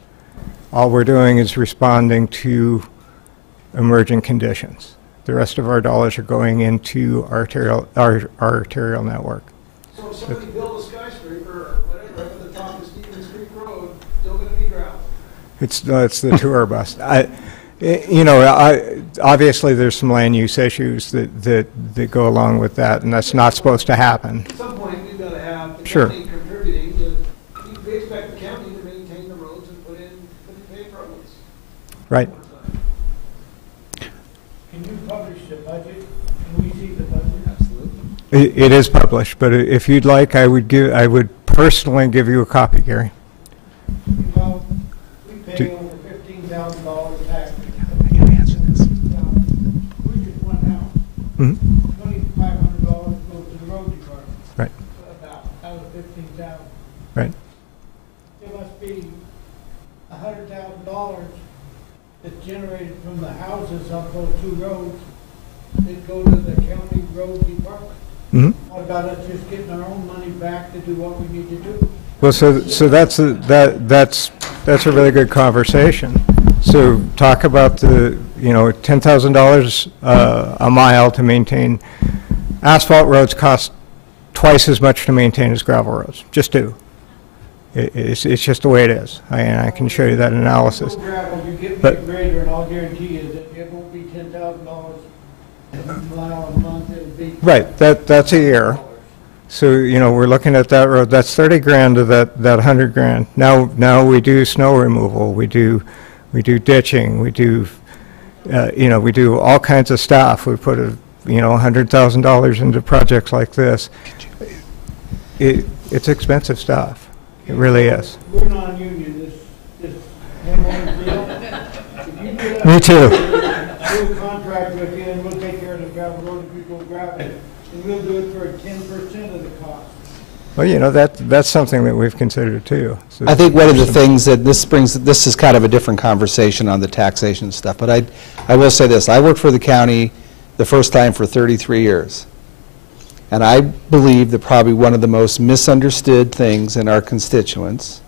All we're doing is responding to emerging conditions. The rest of our dollars are going into our arterial network. So if somebody built a skyscraper or whatever up at the top of Stevens Creek Road, still going to be gravel? It's the tour bus. Obviously there's some land use issues that go along with that, and that's not supposed to happen. At some point, we've got to have the Sure. county contributing to, we expect the county to maintain the roads and put in paved roads. Right. Can you publish the budget? Can we see the budget? Absolutely. It is published, but if you'd like, I would personally give you a copy, Gary. Well, we pay over $15,000 tax. We just one house. $2,500 goes to the road department. Right. About out of $15,000. Right. It must be $100,000 that's generated from the houses on those two roads that go to the county road department. What about us just getting our own money back to do what we need to do? Well, so that's a really good conversation. So talk about the $10,000 a mile to maintain. Asphalt roads cost twice as much to maintain as gravel roads. Just do. It's just the way it is. I can show you that analysis. Gravel, you get me a grader, and I'll guarantee you that it won't be $10,000 a mile a month. It'll be Right. That's a year. So we're looking at that road. That's 30 grand of that 100 grand. Now we do snow removal. We do ditching. We do we do all kinds of stuff. We put $100,000 into projects like this. It's expensive stuff. It really is. We're non-union. This homeowner deal. If you get Me too. Do a contract with you, and we'll take care of the gravel road if you go gravel, and we'll do it for 10% of the cost. Well, that's something that we've considered too. So I think one of the things that this is kind of a different conversation on the taxation stuff, but I will say this. I worked for the county the first time for 33 years. And I believe that probably one of the most misunderstood things in our constituents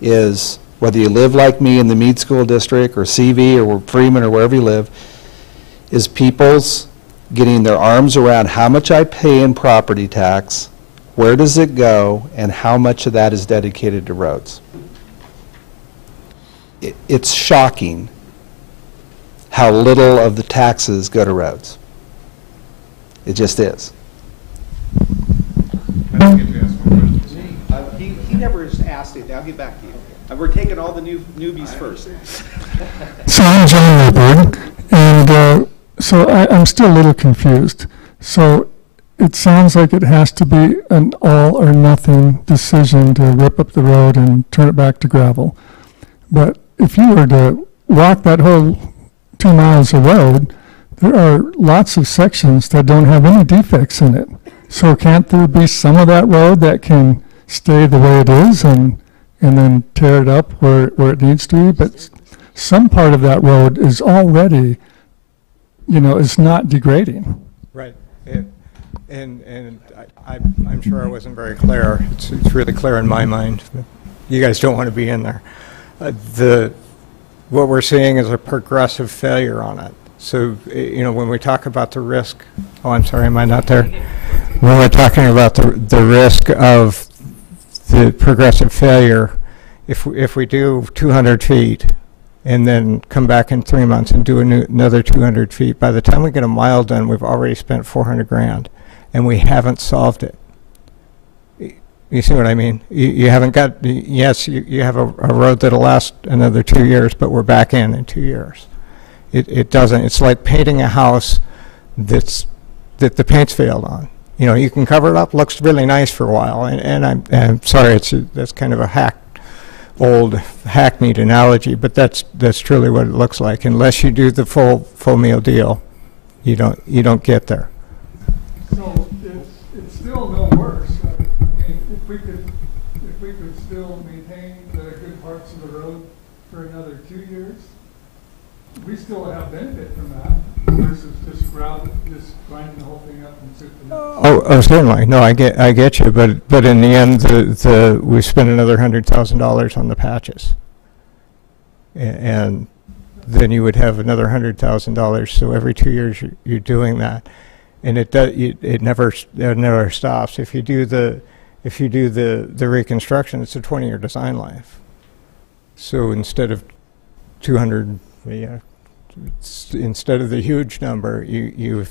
is, whether you live like me in the Meade School District or CV or Freeman or wherever you live, is people's getting their arms around how much I pay in property tax, where does it go, and how much of that is dedicated to roads. It's shocking how little of the taxes go to roads. It just is. He never has asked it. I'll get back to you. We're taking all the newbies first. So I'm John Rayburn, and so I'm still a little confused. So it sounds like it has to be an all or nothing decision to rip up the road and turn it back to gravel. But if you were to walk that whole 2 miles of road, there are lots of sections that don't have any defects in it. So can't there be some of that road that can stay the way it is and then tear it up where it needs to be? But some part of that road is already, is not degrading. Right. And I'm sure I wasn't very clear. It's really clear in my mind. You guys don't want to be in there. What we're seeing is a progressive failure on it. So, when we talk about the risk, I'm sorry, am I not there? When we're talking about the risk of the progressive failure, if we do 200 feet and then come back in 3 months and do another 200 feet, by the time we get a mile done, we've already spent 400 grand, and we haven't solved it. You see what I mean? You haven't got, yes, you have a road that'll last another 2 years, but we're back in 2 years. It doesn't. It's like painting a house that the paint's failed on. You can cover it up, looks really nice for a while, and I'm sorry, that's kind of a old hackneyed analogy, but that's truly what it looks like. Unless you do the full meal deal, you don't get there. So it's still no worse. If we could still maintain the good parts of the road for another 2 years, we still have benefit from that. versus just grinding the whole thing up and sifting it? Oh, certainly. No, I get you. But in the end, we spent another $100,000 on the patches, and then you would have another $100,000. So every 2 years you're doing that, and it never stops. If you do the reconstruction, it's a 20-year design life. So instead of 200, instead of the huge number, you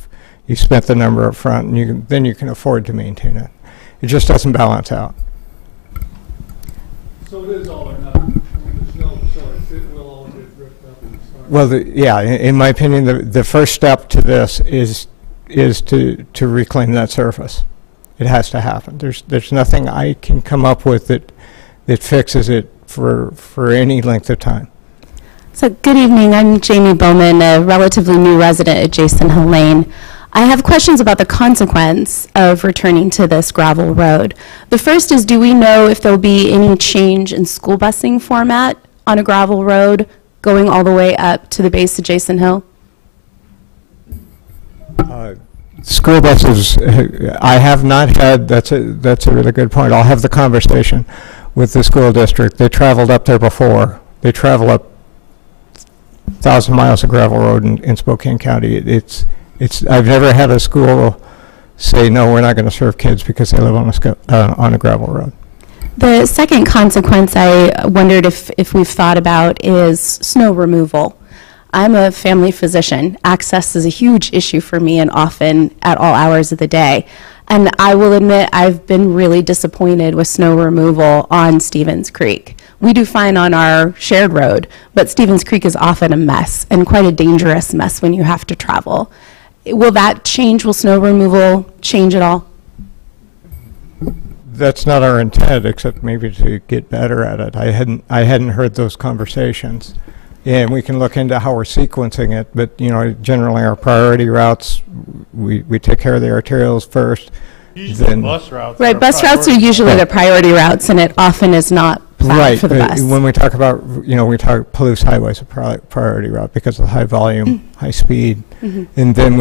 spent the number up front, and then you can afford to maintain it. It just doesn't balance out. So it is all or nothing. When the snow starts, it will all get ripped up and start. Well, in my opinion, the first step to this is to reclaim that surface. It has to happen. There's nothing I can come up with that fixes it for any length of time. So good evening, I'm Jamie Bowman, a relatively new resident at Jason Hill Lane. I have questions about the consequence of returning to this gravel road. The first is, do we know if there'll be any change in school busing format on a gravel road going all the way up to the base of Jason Hill? School buses, I have not had, that's a really good point. I'll have the conversation with the school district. They traveled up there before. They travel up 1,000 miles of gravel road in Spokane County. I've never had a school say, no, we're not going to serve kids because they live on a gravel road. The second consequence I wondered if we've thought about is snow removal. I'm a family physician. Access is a huge issue for me, and often at all hours of the day. And I will admit I've been really disappointed with snow removal on Stevens Creek. We do fine on our shared road, but Stevens Creek is often a mess, and quite a dangerous mess when you have to travel. Will that change? Will snow removal change at all? That's not our intent, except maybe to get better at it. I hadn't heard those conversations. Yeah, and we can look into how we're sequencing it, but generally our priority routes, we take care of the arterials first. Usually bus routes. Right, bus routes are usually the priority routes, and it often is not planned for the bus. When we talk about, we talk Palouse Highway is a priority route because of the high volume, high speed, and then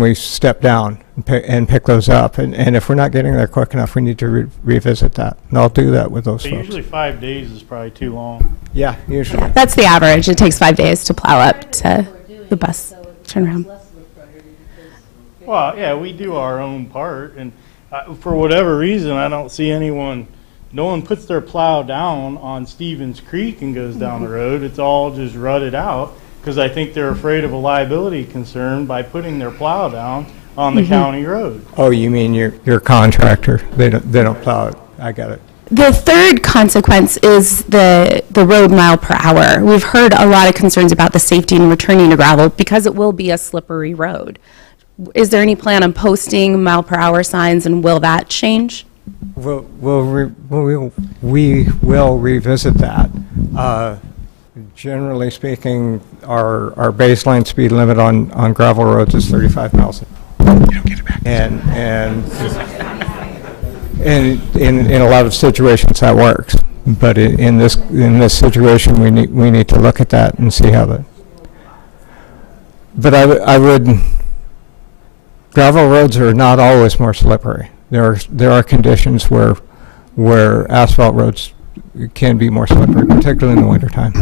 we step down and pick those up. And if we're not getting there quick enough, we need to revisit that. And I'll do that with those folks. Usually 5 days is probably too long. Yeah, usually. That's the average. It takes 5 days to plow up to the bus turnaround. Well, yeah, we do our own part, and for whatever reason, I don't see no one puts their plow down on Stevens Creek and goes down the road. It's all just rutted out because I think they're afraid of a liability concern by putting their plow down on the county road. Oh, you mean your contractor? They don't plow it. I got it. The third consequence is the road mile per hour. We've heard a lot of concerns about the safety in returning to gravel because it will be a slippery road. Is there any plan on posting mile per hour signs, and will that change? We will revisit that. Generally speaking, our baseline speed limit on gravel roads is 35 miles. And in a lot of situations that works, but in this situation we need to look at that and see how that. But I would. Gravel roads are not always more slippery. There are conditions where asphalt roads can be more slippery, particularly in the wintertime.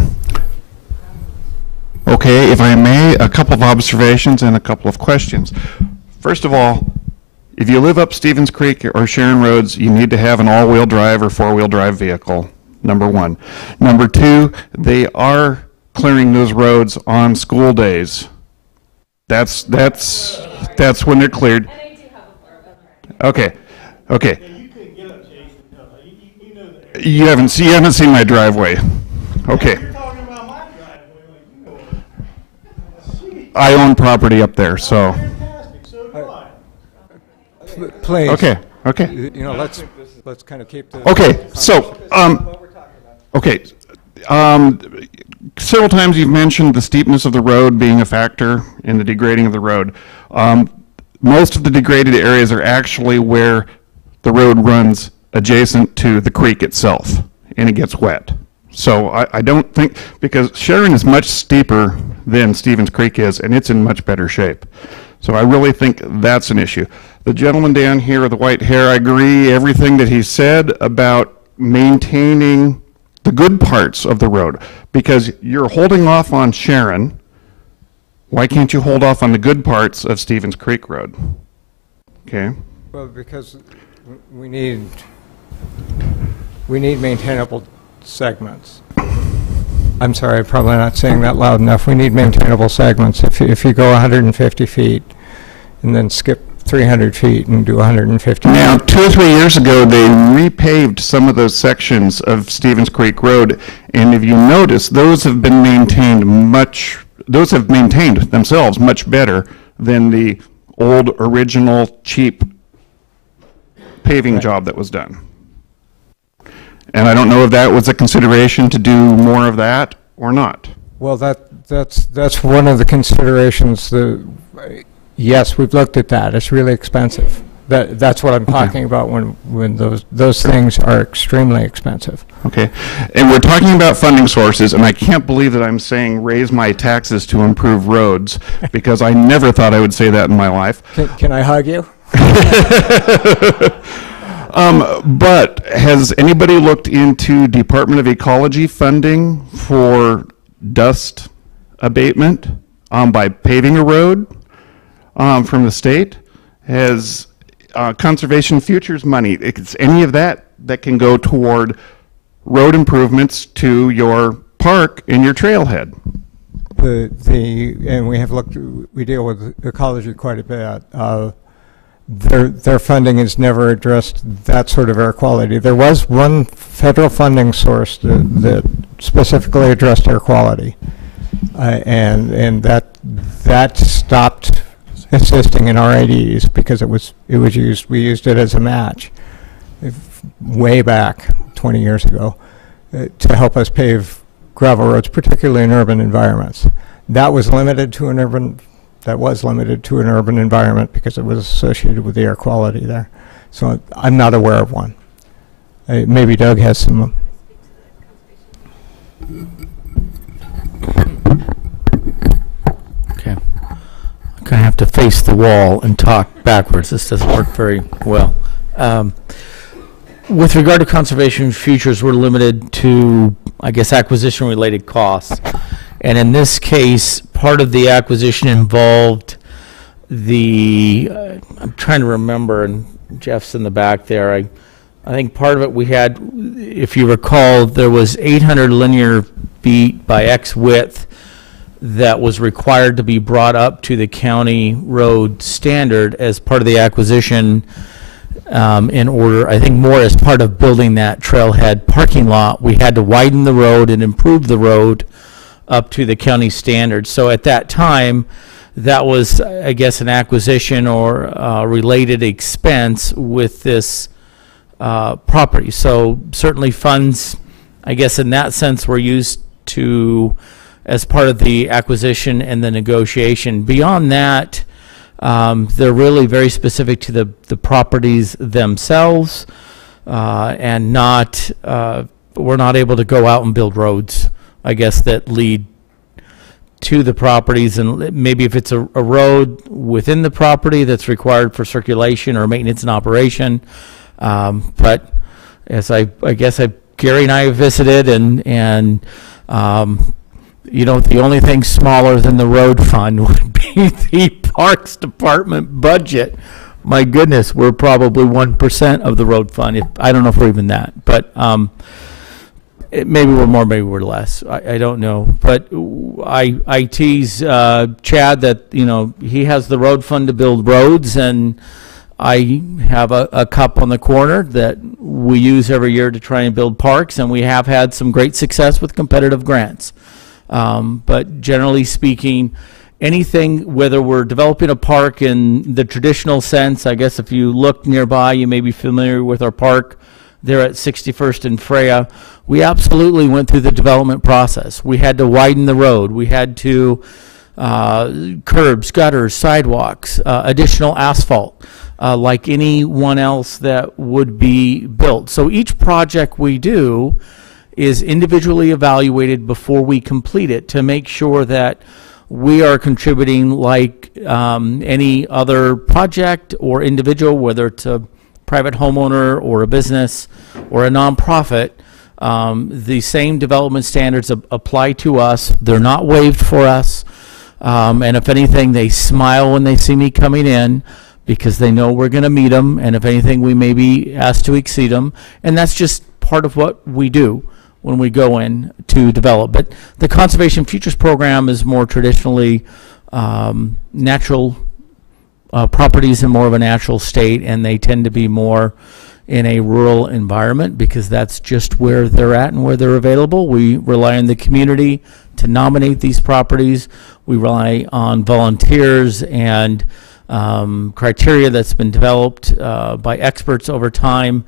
Okay, if I may, a couple of observations and a couple of questions. First of all, if you live up Stevens Creek or Sharon Roads, you need to have an all-wheel drive or four-wheel drive vehicle, number one. Number two, they are clearing those roads on school days. That's when they're cleared. Okay. You haven't seen my driveway. Okay. I own property up there, so. Please. Okay. Let's kind of keep the. Okay. So, okay. Several times you've mentioned the steepness of the road being a factor in the degrading of the road. Most of the degraded areas are actually where the road runs adjacent to the creek itself, and it gets wet. So I don't think, because Sharon is much steeper than Stevens Creek is, and it's in much better shape. So I really think that's an issue. The gentleman down here with the white hair, I agree everything that he said about maintaining the good parts of the road, because you're holding off on Sharon. Why can't you hold off on the good parts of Stevens Creek Road? Okay. Well, because we need maintainable segments. I'm sorry, I'm probably not saying that loud enough. We need maintainable segments. If you go 150 feet and then skip 300 feet and do 150 Now, 2 or 3 years ago, they repaved some of those sections of Stevens Creek Road, and if you notice, those have been maintained those have maintained themselves much better than the old, original, cheap paving job that was done. And I don't know if that was a consideration to do more of that or not. Well, that's one of the considerations. Yes, we've looked at that. It's really expensive. That's what I'm talking about when those things are extremely expensive. Okay, and we're talking about funding sources, and I can't believe that I'm saying raise my taxes to improve roads, because I never thought I would say that in my life. Can I hug you? But has anybody looked into Department of Ecology funding for dust abatement by paving a road from the state? Has Conservation Futures money, it's any of that can go toward road improvements to your park and your trailhead? And we have looked, we deal with ecology quite a bit. Their funding has never addressed that sort of air quality. There was one federal funding source that specifically addressed air quality, and that stopped assisting in RIDs because we used it as a match way back 20 years ago to help us pave gravel roads, particularly in urban environments. That was limited to an urban environment because it was associated with the air quality there. So I'm not aware of one. Maybe Doug has some. Okay. I'm going to have to face the wall and talk backwards. This doesn't work very well. With regard to Conservation Futures, we're limited to, I guess, acquisition-related costs. And in this case, part of the acquisition involved I'm trying to remember, and Jeff's in the back there. I think part of it we had, if you recall, there was 800 linear feet by X width that was required to be brought up to the county road standard as part of the acquisition. In order, I think more as part of building that trailhead parking lot, we had to widen the road and improve the road up to the county standards. So at that time, that was, I guess, an acquisition or related expense with this property. So certainly funds, I guess, in that sense, were used as part of the acquisition and the negotiation. Beyond that, they're really very specific to the properties themselves, and we're not able to go out and build roads, I guess, that lead to the properties. And maybe if it's a road within the property that's required for circulation or maintenance and operation. But as I guess Gary and I have visited, and the only thing smaller than the road fund would be the Parks Department budget. My goodness, we're probably 1% of the road fund. I don't know if we're even that, but maybe we're more, maybe we're less. I don't know. But I tease Chad that he has the road fund to build roads, and I have a cup on the corner that we use every year to try and build parks, and we have had some great success with competitive grants. But generally speaking, anything, whether we're developing a park in the traditional sense, I guess if you look nearby, you may be familiar with our park there at 61st and Freya. We absolutely went through the development process. We had to widen the road. We had to curbs, gutters, sidewalks, additional asphalt, like anyone else that would be built. So each project we do is individually evaluated before we complete it to make sure that we are contributing like any other project or individual, whether it's a private homeowner or a business or a nonprofit. The same development standards apply to us. They're not waived for us. And if anything, they smile when they see me coming in because they know we're going to meet them. And if anything, we may be asked to exceed them. And that's just part of what we do when we go in to develop. But the Conservation Futures Program is more traditionally natural properties in more of a natural state, and they tend to be more in a rural environment because that's just where they're at and where they're available. We rely on the community to nominate these properties. We rely on volunteers and criteria that's been developed by experts over time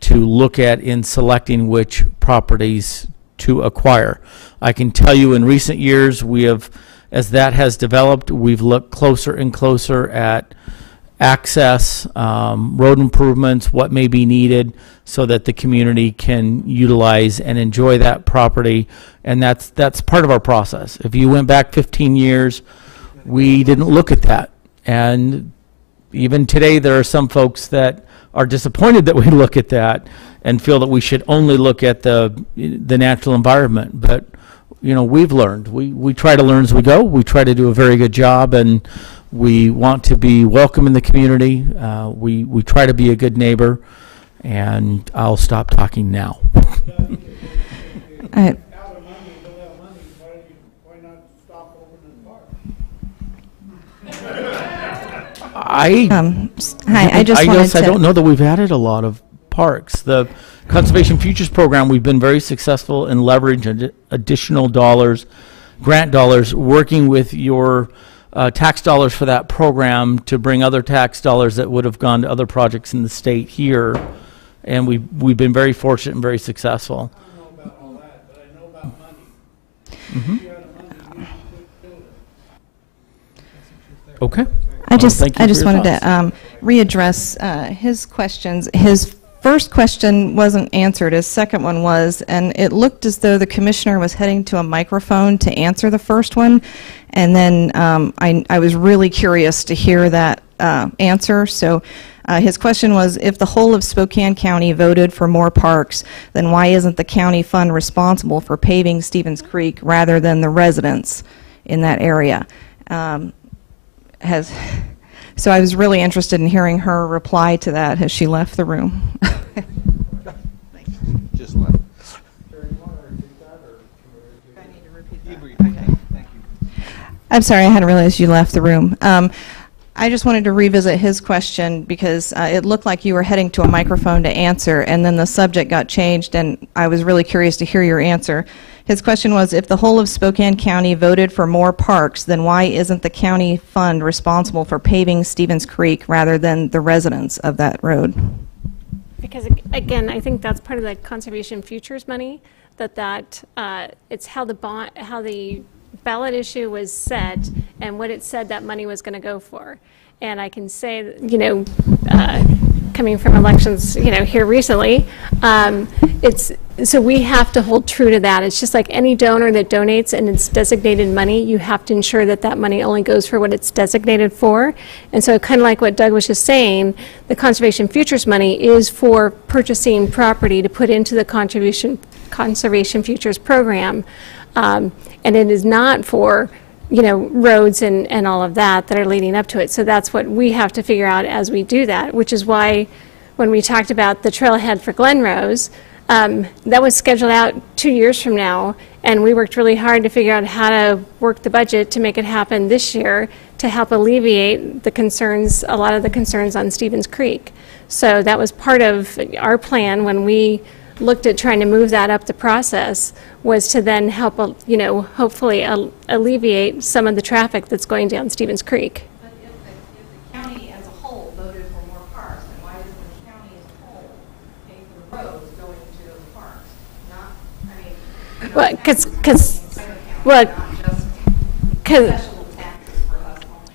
to look at in selecting which properties to acquire. I can tell you in recent years we have, as that has developed, we've looked closer and closer at access, road improvements, what may be needed so that the community can utilize and enjoy that property. And that's part of our process. If you went back 15 years, we didn't look at that. And even today, there are some folks that are disappointed that we look at that and feel that we should only look at the natural environment. But, you know, we've learned. We try to learn as we go. We try to do a very good job, and we want to be welcome in the community. We try to be a good neighbor, and I'll stop talking now. I guess I don't know that we've added a lot of parks. The Conservation Futures Program, we've been very successful in leveraging additional dollars, grant dollars, working with your tax dollars for that program to bring other tax dollars that would have gone to other projects in the state here. And we've been very fortunate and very successful. I don't know about all that, but I know about money. Mm-hmm. You got the money, you do it. Okay. I just wanted thoughts. to readdress his questions. His first question wasn't answered. His second one was, and it looked as though the commissioner was heading to a microphone to answer the first one. And then I was really curious to hear that answer. So his question was, if the whole of Spokane County voted for more parks, then why isn't the county fund responsible for paving Stevens Creek rather than the residents in that area? So I was really interested in hearing her reply to that. Has she left the room? Just left. I'm sorry, I hadn't realized you left the room. I just wanted to revisit his question because it looked like you were heading to a microphone to answer, and then the subject got changed, and I was really curious to hear your answer. His question was, if the whole of Spokane County voted for more parks, then why isn't the county fund responsible for paving Stevens Creek rather than the residents of that road? Because again, I think that's part of the Conservation Futures money, it's how the ballot issue was set and what it said that money was going to go for. And I can say, you know, coming from elections, you know, here recently, so we have to hold true to that. It's just like any donor that donates and it's designated money, you have to ensure that that money only goes for what it's designated for. And so kind of like what Doug was just saying, the Conservation Futures money is for purchasing property to put into the Conservation Futures program. And it is not for, you know, roads and all of that are leading up to it. So that's what we have to figure out as we do that, which is why when we talked about the trailhead for Glen Rose, that was scheduled out 2 years from now, and we worked really hard to figure out how to work the budget to make it happen this year to help alleviate the concerns, a lot of the concerns on Stevens Creek. So that was part of our plan when we looked at trying to move that up the process, was to then help, you know, hopefully alleviate some of the traffic that's going down Stevens Creek. But if the county as a whole voted for more parks, then why doesn't the county as a whole pay for the roads going to those parks? Not, I mean, you know, Well, because special taxes for us only.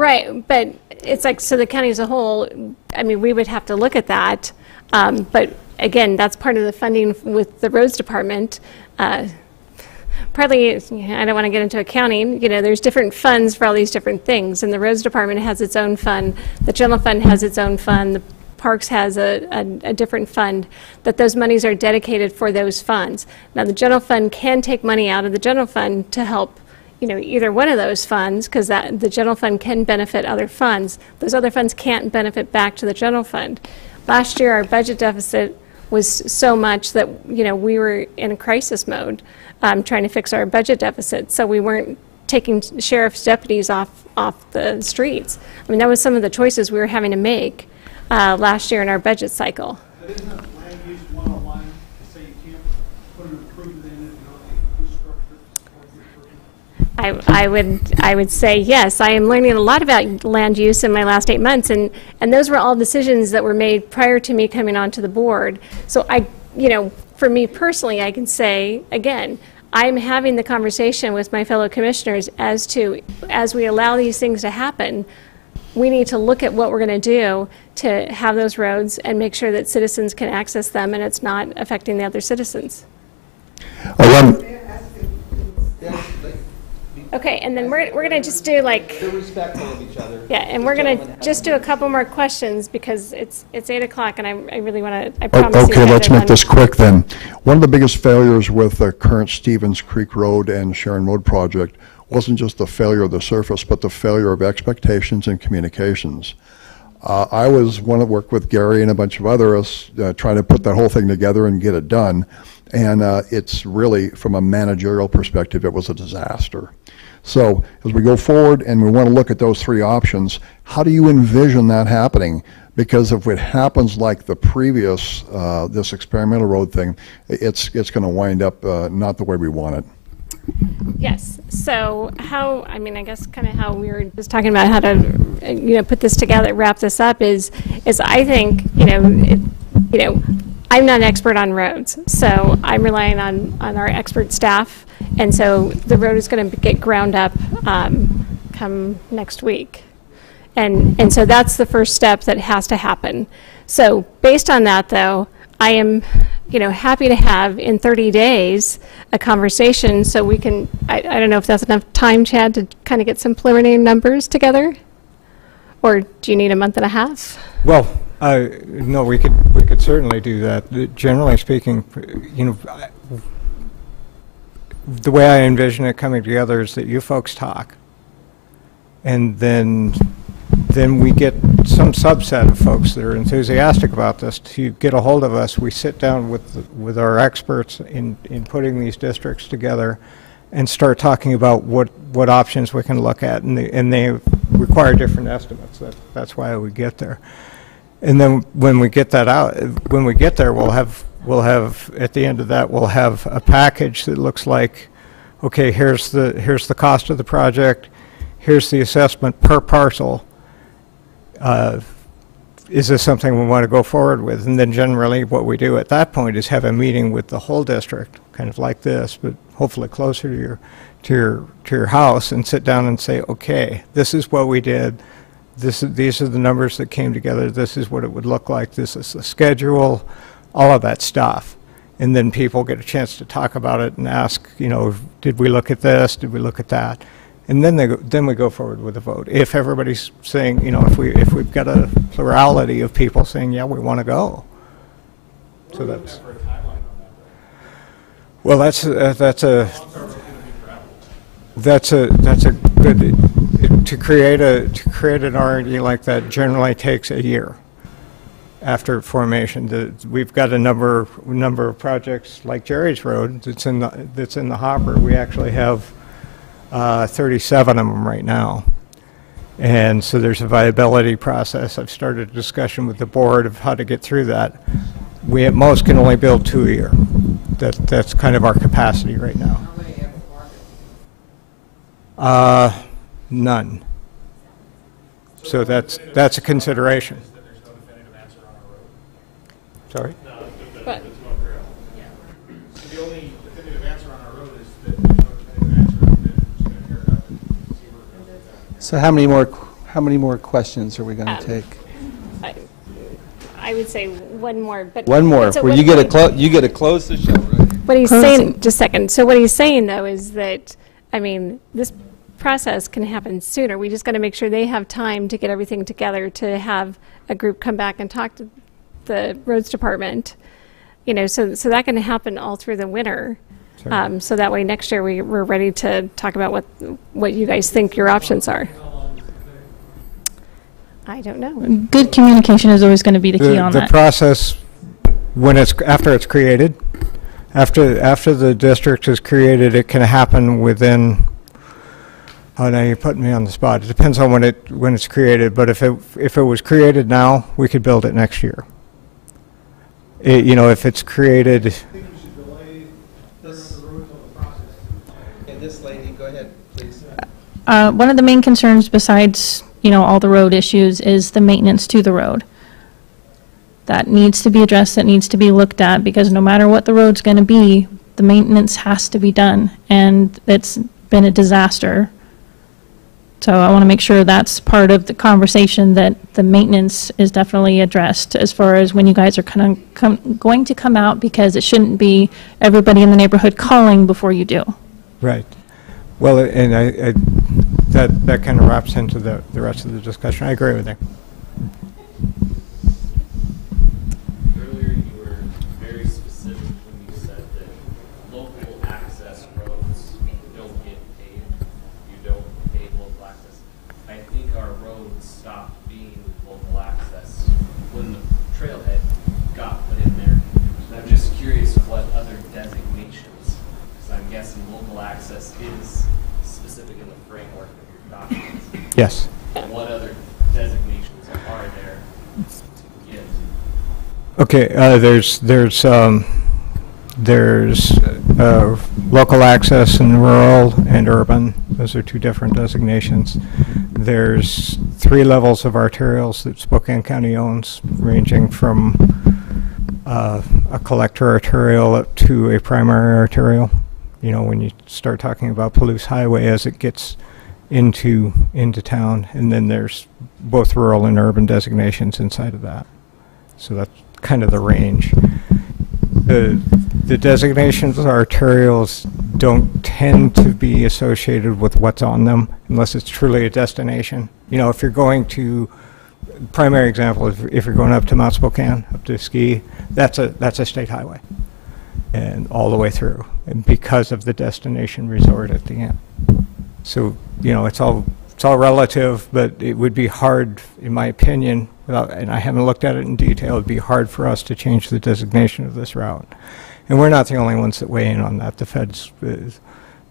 right, but it's like, so the county as a whole, I mean, we would have to look at that, but again, that's part of the funding with the roads department. Partly, I don't want to get into accounting, there's different funds for all these different things, and the roads department has its own fund, the general fund has its own fund, the parks has a different fund, that those monies are dedicated for those funds. Now, the general fund can take money out of the general fund to help either one of those funds, because the general fund can benefit other funds. Those other funds can't benefit back to the general fund. Last year, our budget deficit was so much that, we were in a crisis mode, trying to fix our budget deficit. So we weren't taking sheriff's deputies off the streets. I mean, that was some of the choices we were having to make last year in our budget cycle. But isn't land use 101 to say you can't put an improvement in it, I would say yes. I am learning a lot about land use in my last 8 months, and those were all decisions that were made prior to me coming onto the board. So for me personally, I can say again, I'm having the conversation with my fellow commissioners as we allow these things to happen, we need to look at what we're going to do to have those roads and make sure that citizens can access them and it's not affecting the other citizens. Okay, and then we're going to just do like... They're respectful of each other. Yeah, and we're going to just do a couple more questions because it's 8 o'clock and I really want to... I promise you Okay, guys let's are make done. this quick then. One of the biggest failures with the current Stevens Creek Road and Sharon Road project wasn't just the failure of the surface, but the failure of expectations and communications. I was one that worked with Gary and a bunch of others trying to put that whole thing together and get it done. And it's really, from a managerial perspective, it was a disaster. So as we go forward and we want to look at those 3 options, how do you envision that happening? Because if it happens like the previous, this experimental road thing, it's going to wind up not the way we want it. Yes. So I guess kind of how we were just talking about how to, put this together, wrap this up is I think, I'm not an expert on roads, so I'm relying on our expert staff, and so the road is going to get ground up come next week. And so that's the first step that has to happen. So based on that, though, I am happy to have in 30 days a conversation so we can, I don't know if that's enough time, Chad, to kind of get some preliminary numbers together? Or do you need a month and a half? Well, no, we could certainly do that. Generally speaking, the way I envision it coming together is that you folks talk, and then we get some subset of folks that are enthusiastic about this to get a hold of us. We sit down with our experts in putting these districts together and start talking about what options we can look at, and they require different estimates. That's why we get there. And then when we get that out, when we get there, we'll have at the end of that, we'll have a package that looks like, okay, here's the cost of the project, here's the assessment per parcel. Is this something we want to go forward with? And then generally what we do at that point is have a meeting with the whole district, kind of like this, but hopefully closer to your house, and sit down and say, okay, this is what we did. These are the numbers that came together. This is what it would look like. This is the schedule, all of that stuff. And then people get a chance to talk about it and ask, did we look at this? Did we look at that? And then we go forward with a vote. If everybody's saying, if we've got a plurality of people saying, yeah, we want to go. So that's. Well, that's a good, to create an R&D like that generally takes a year after formation. We've got a number of projects like Jerry's Road that's in the hopper. We actually have 37 of them right now. And so there's a viability process. I've started a discussion with the board of how to get through that. We at most can only build 2 a year. That's kind of our capacity right now. None. So that's a consideration. Sorry? But The only definitive answer on our road is that there's no definitive answer, and then it's going to tear it up and see where it goes. So how many more questions are we going to take? I would say one more, but. One more, so where what- you get to close the show, right? What he's Closing. saying, just a second, so what he's saying though is that, I mean, this process can happen sooner. We just got to make sure they have time to get everything together, to have a group come back and talk to the roads department. You know, so that can happen all through the winter. Sure. So that way next year we're ready to talk about what you guys think your options are. I don't know. Good communication is always going to be the key on The that. process, when after it's created, after the district is created, it can happen within. Oh, now you're putting me on the spot. It depends on when it's created. But if it was created now, we could build it next year. You know, if it's created. This lady, go ahead, please. One of the main concerns, besides all the road issues, is the maintenance to the road. That needs to be addressed. That needs to be looked at, because no matter what the road's going to be, the maintenance has to be done, and it's been a disaster. So I want to make sure that's part of the conversation, that the maintenance is definitely addressed as far as when you guys are going to come out, because it shouldn't be everybody in the neighborhood calling before you do. Right. Well, and that kind of wraps into the rest of the discussion. I agree with you. Earlier, you were very specific when you said that local access roads don't get paved. You don't pave local access. I think our roads stopped being local access when the trailhead got put in there. And I'm just curious what other designations, because I'm guessing local access is specific in the framework of your documents. Yes. What other designations are there to get? Okay. There's local access in rural and urban. Those are two different designations. There's 3 levels of arterials that Spokane County owns, ranging from a collector arterial up to a primary arterial. You know, when you start talking about Palouse Highway as it gets into town, and then there's both rural and urban designations inside of that. So that's kind of the range. The designations of arterials don't tend to be associated with what's on them unless it's truly a destination. You know, if you're going to, primary example, if you're going up to Mount Spokane, up to Ski, that's a state highway, and all the way through, and because of the destination resort at the end. So, you know, it's all relative, but it would be hard, in my opinion, and I haven't looked at it in detail, it'd be hard for us to change the designation of this route. And we're not the only ones that weigh in on that. The feds, the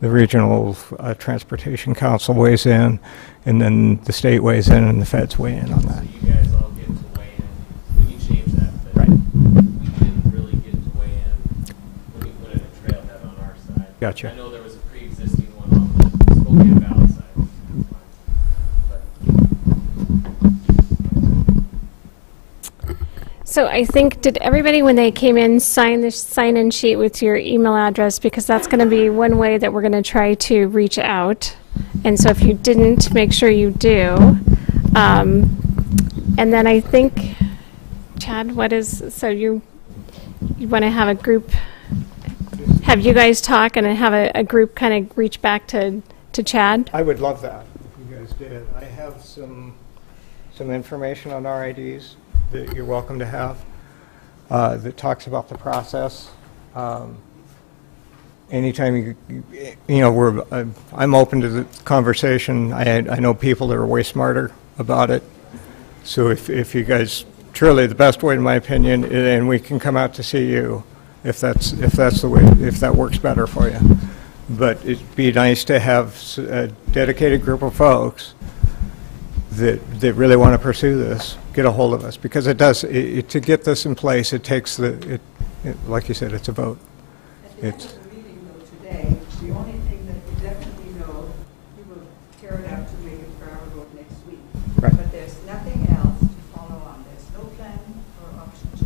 Regional Transportation Council weighs in, and then the state weighs in, and the feds weigh in on that. So you guys all get to weigh in when you change that, but right. We didn't really get to weigh in when we put in a trailhead on our side. Gotcha. I know there was a pre-existing one on the Spokane Valley side. So I think, did everybody, when they came in, sign the sign-in sheet with your email address? Because that's going to be one way that we're going to try to reach out. And so if you didn't, make sure you do. And then I think, Chad, so you want to have a group, have you guys talk and have a group kind of reach back to Chad? I would love that if you guys did. I have some information on RIDs that you're welcome to have that talks about the process. Anytime I'm open to the conversation. I know people that are way smarter about it. So if you guys, truly the best way, in my opinion, and we can come out to see you if that's the way, if that works better for you. But it'd be nice to have a dedicated group of folks that really want to pursue this, get a hold of us, because it does, to get this in place, it takes like you said, it's a vote. It's meeting though today, the only thing that we definitely know, we will tear it out to make it gravel road next week. Right. But there's nothing else to follow on. There's no plan for option 2,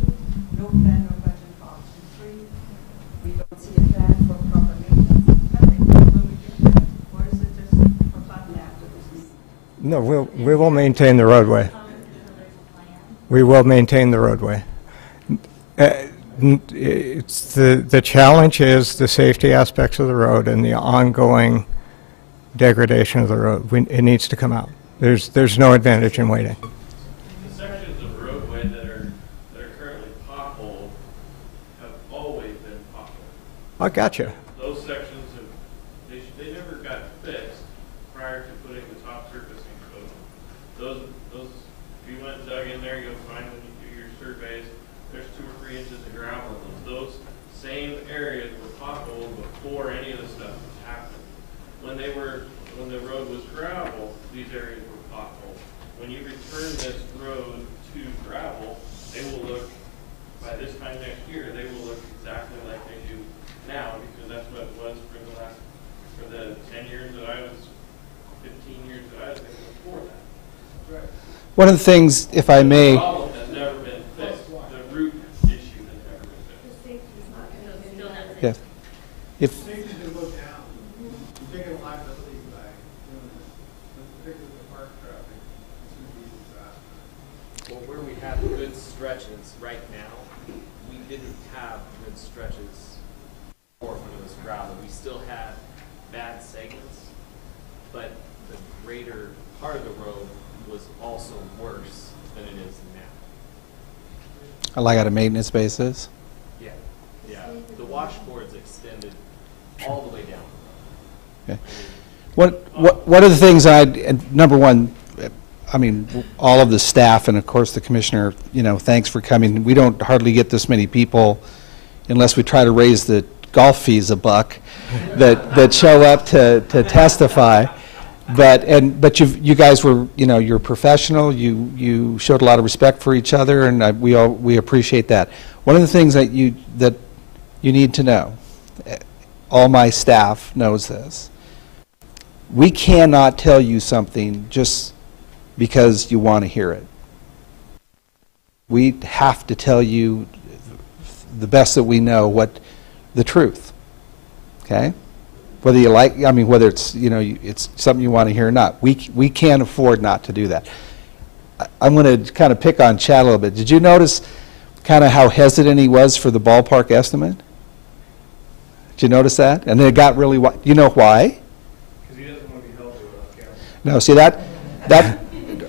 no plan or budget for option 3. We don't see a plan for proper maintenance. Nothing. Will we get that? Or is it just for fun after this meeting? No, we will maintain the roadway. We will maintain the roadway. It's the challenge is the safety aspects of the road and the ongoing degradation of the road. It needs to come out. There's no advantage in waiting. The sections of roadway that are currently potholed have always been potholed. I gotcha. Those sections they never got fixed prior to putting the top surfacing coat on. Those if you went and dug in there, you'll find when you do your surveys, there's 2 or 3 inches of gravel in them. Those same areas were potholed before any of the stuff happened. When the road was gravel, these areas were potholed. When you return this road to gravel, they will look, by this time next year, they will look exactly like they do now, because that's what it was for the 10 years that I was, 15 years that I was there before that. Right. One of the things, if I may, The problem has never been fixed. The root issue has never been fixed. The safety is not going to still not yeah. If Safety can go down. You take a liability by doing this, particularly the park traffic, it's going to be a disaster. Well, where we have good stretches right now, we didn't have good stretches before when it was gravel. We still had bad segments, but the greater part of the road was also worse than it is now. like on a maintenance basis. Yeah, yeah. The washboards extended all the way down. Okay. What are the things number one, I mean, all of the staff and of course the commissioner, thanks for coming. We don't hardly get this many people unless we try to raise the golf fees a buck that show up to testify. But you guys were, you're professional. You showed a lot of respect for each other, and we appreciate that. One of the things that you need to know, all my staff knows this. We cannot tell you something just because you want to hear it. We have to tell you the best that we know what the truth. Okay? Whether you like, whether it's, it's something you want to hear or not. We can't afford not to do that. I'm going to kind of pick on Chad a little bit. Did you notice kind of how hesitant he was for the ballpark estimate? Did you notice that? And then it got really, you know why? Because he doesn't want to be held to a camera. No, see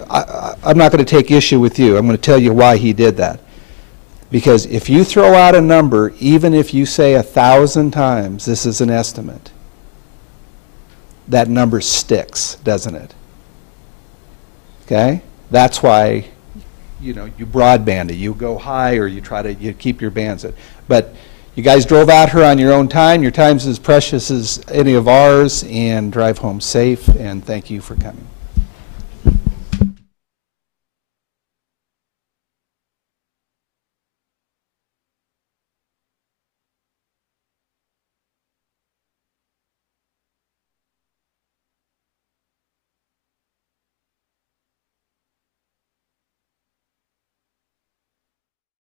I'm not going to take issue with you. I'm going to tell you why he did that. Because if you throw out a number, even if you say 1,000 times this is an estimate, that number sticks, doesn't it? Okay? That's why, you broadband it. You go high or you keep your bands at. But you guys drove out here on your own time. Your time's as precious as any of ours, and drive home safe, and thank you for coming.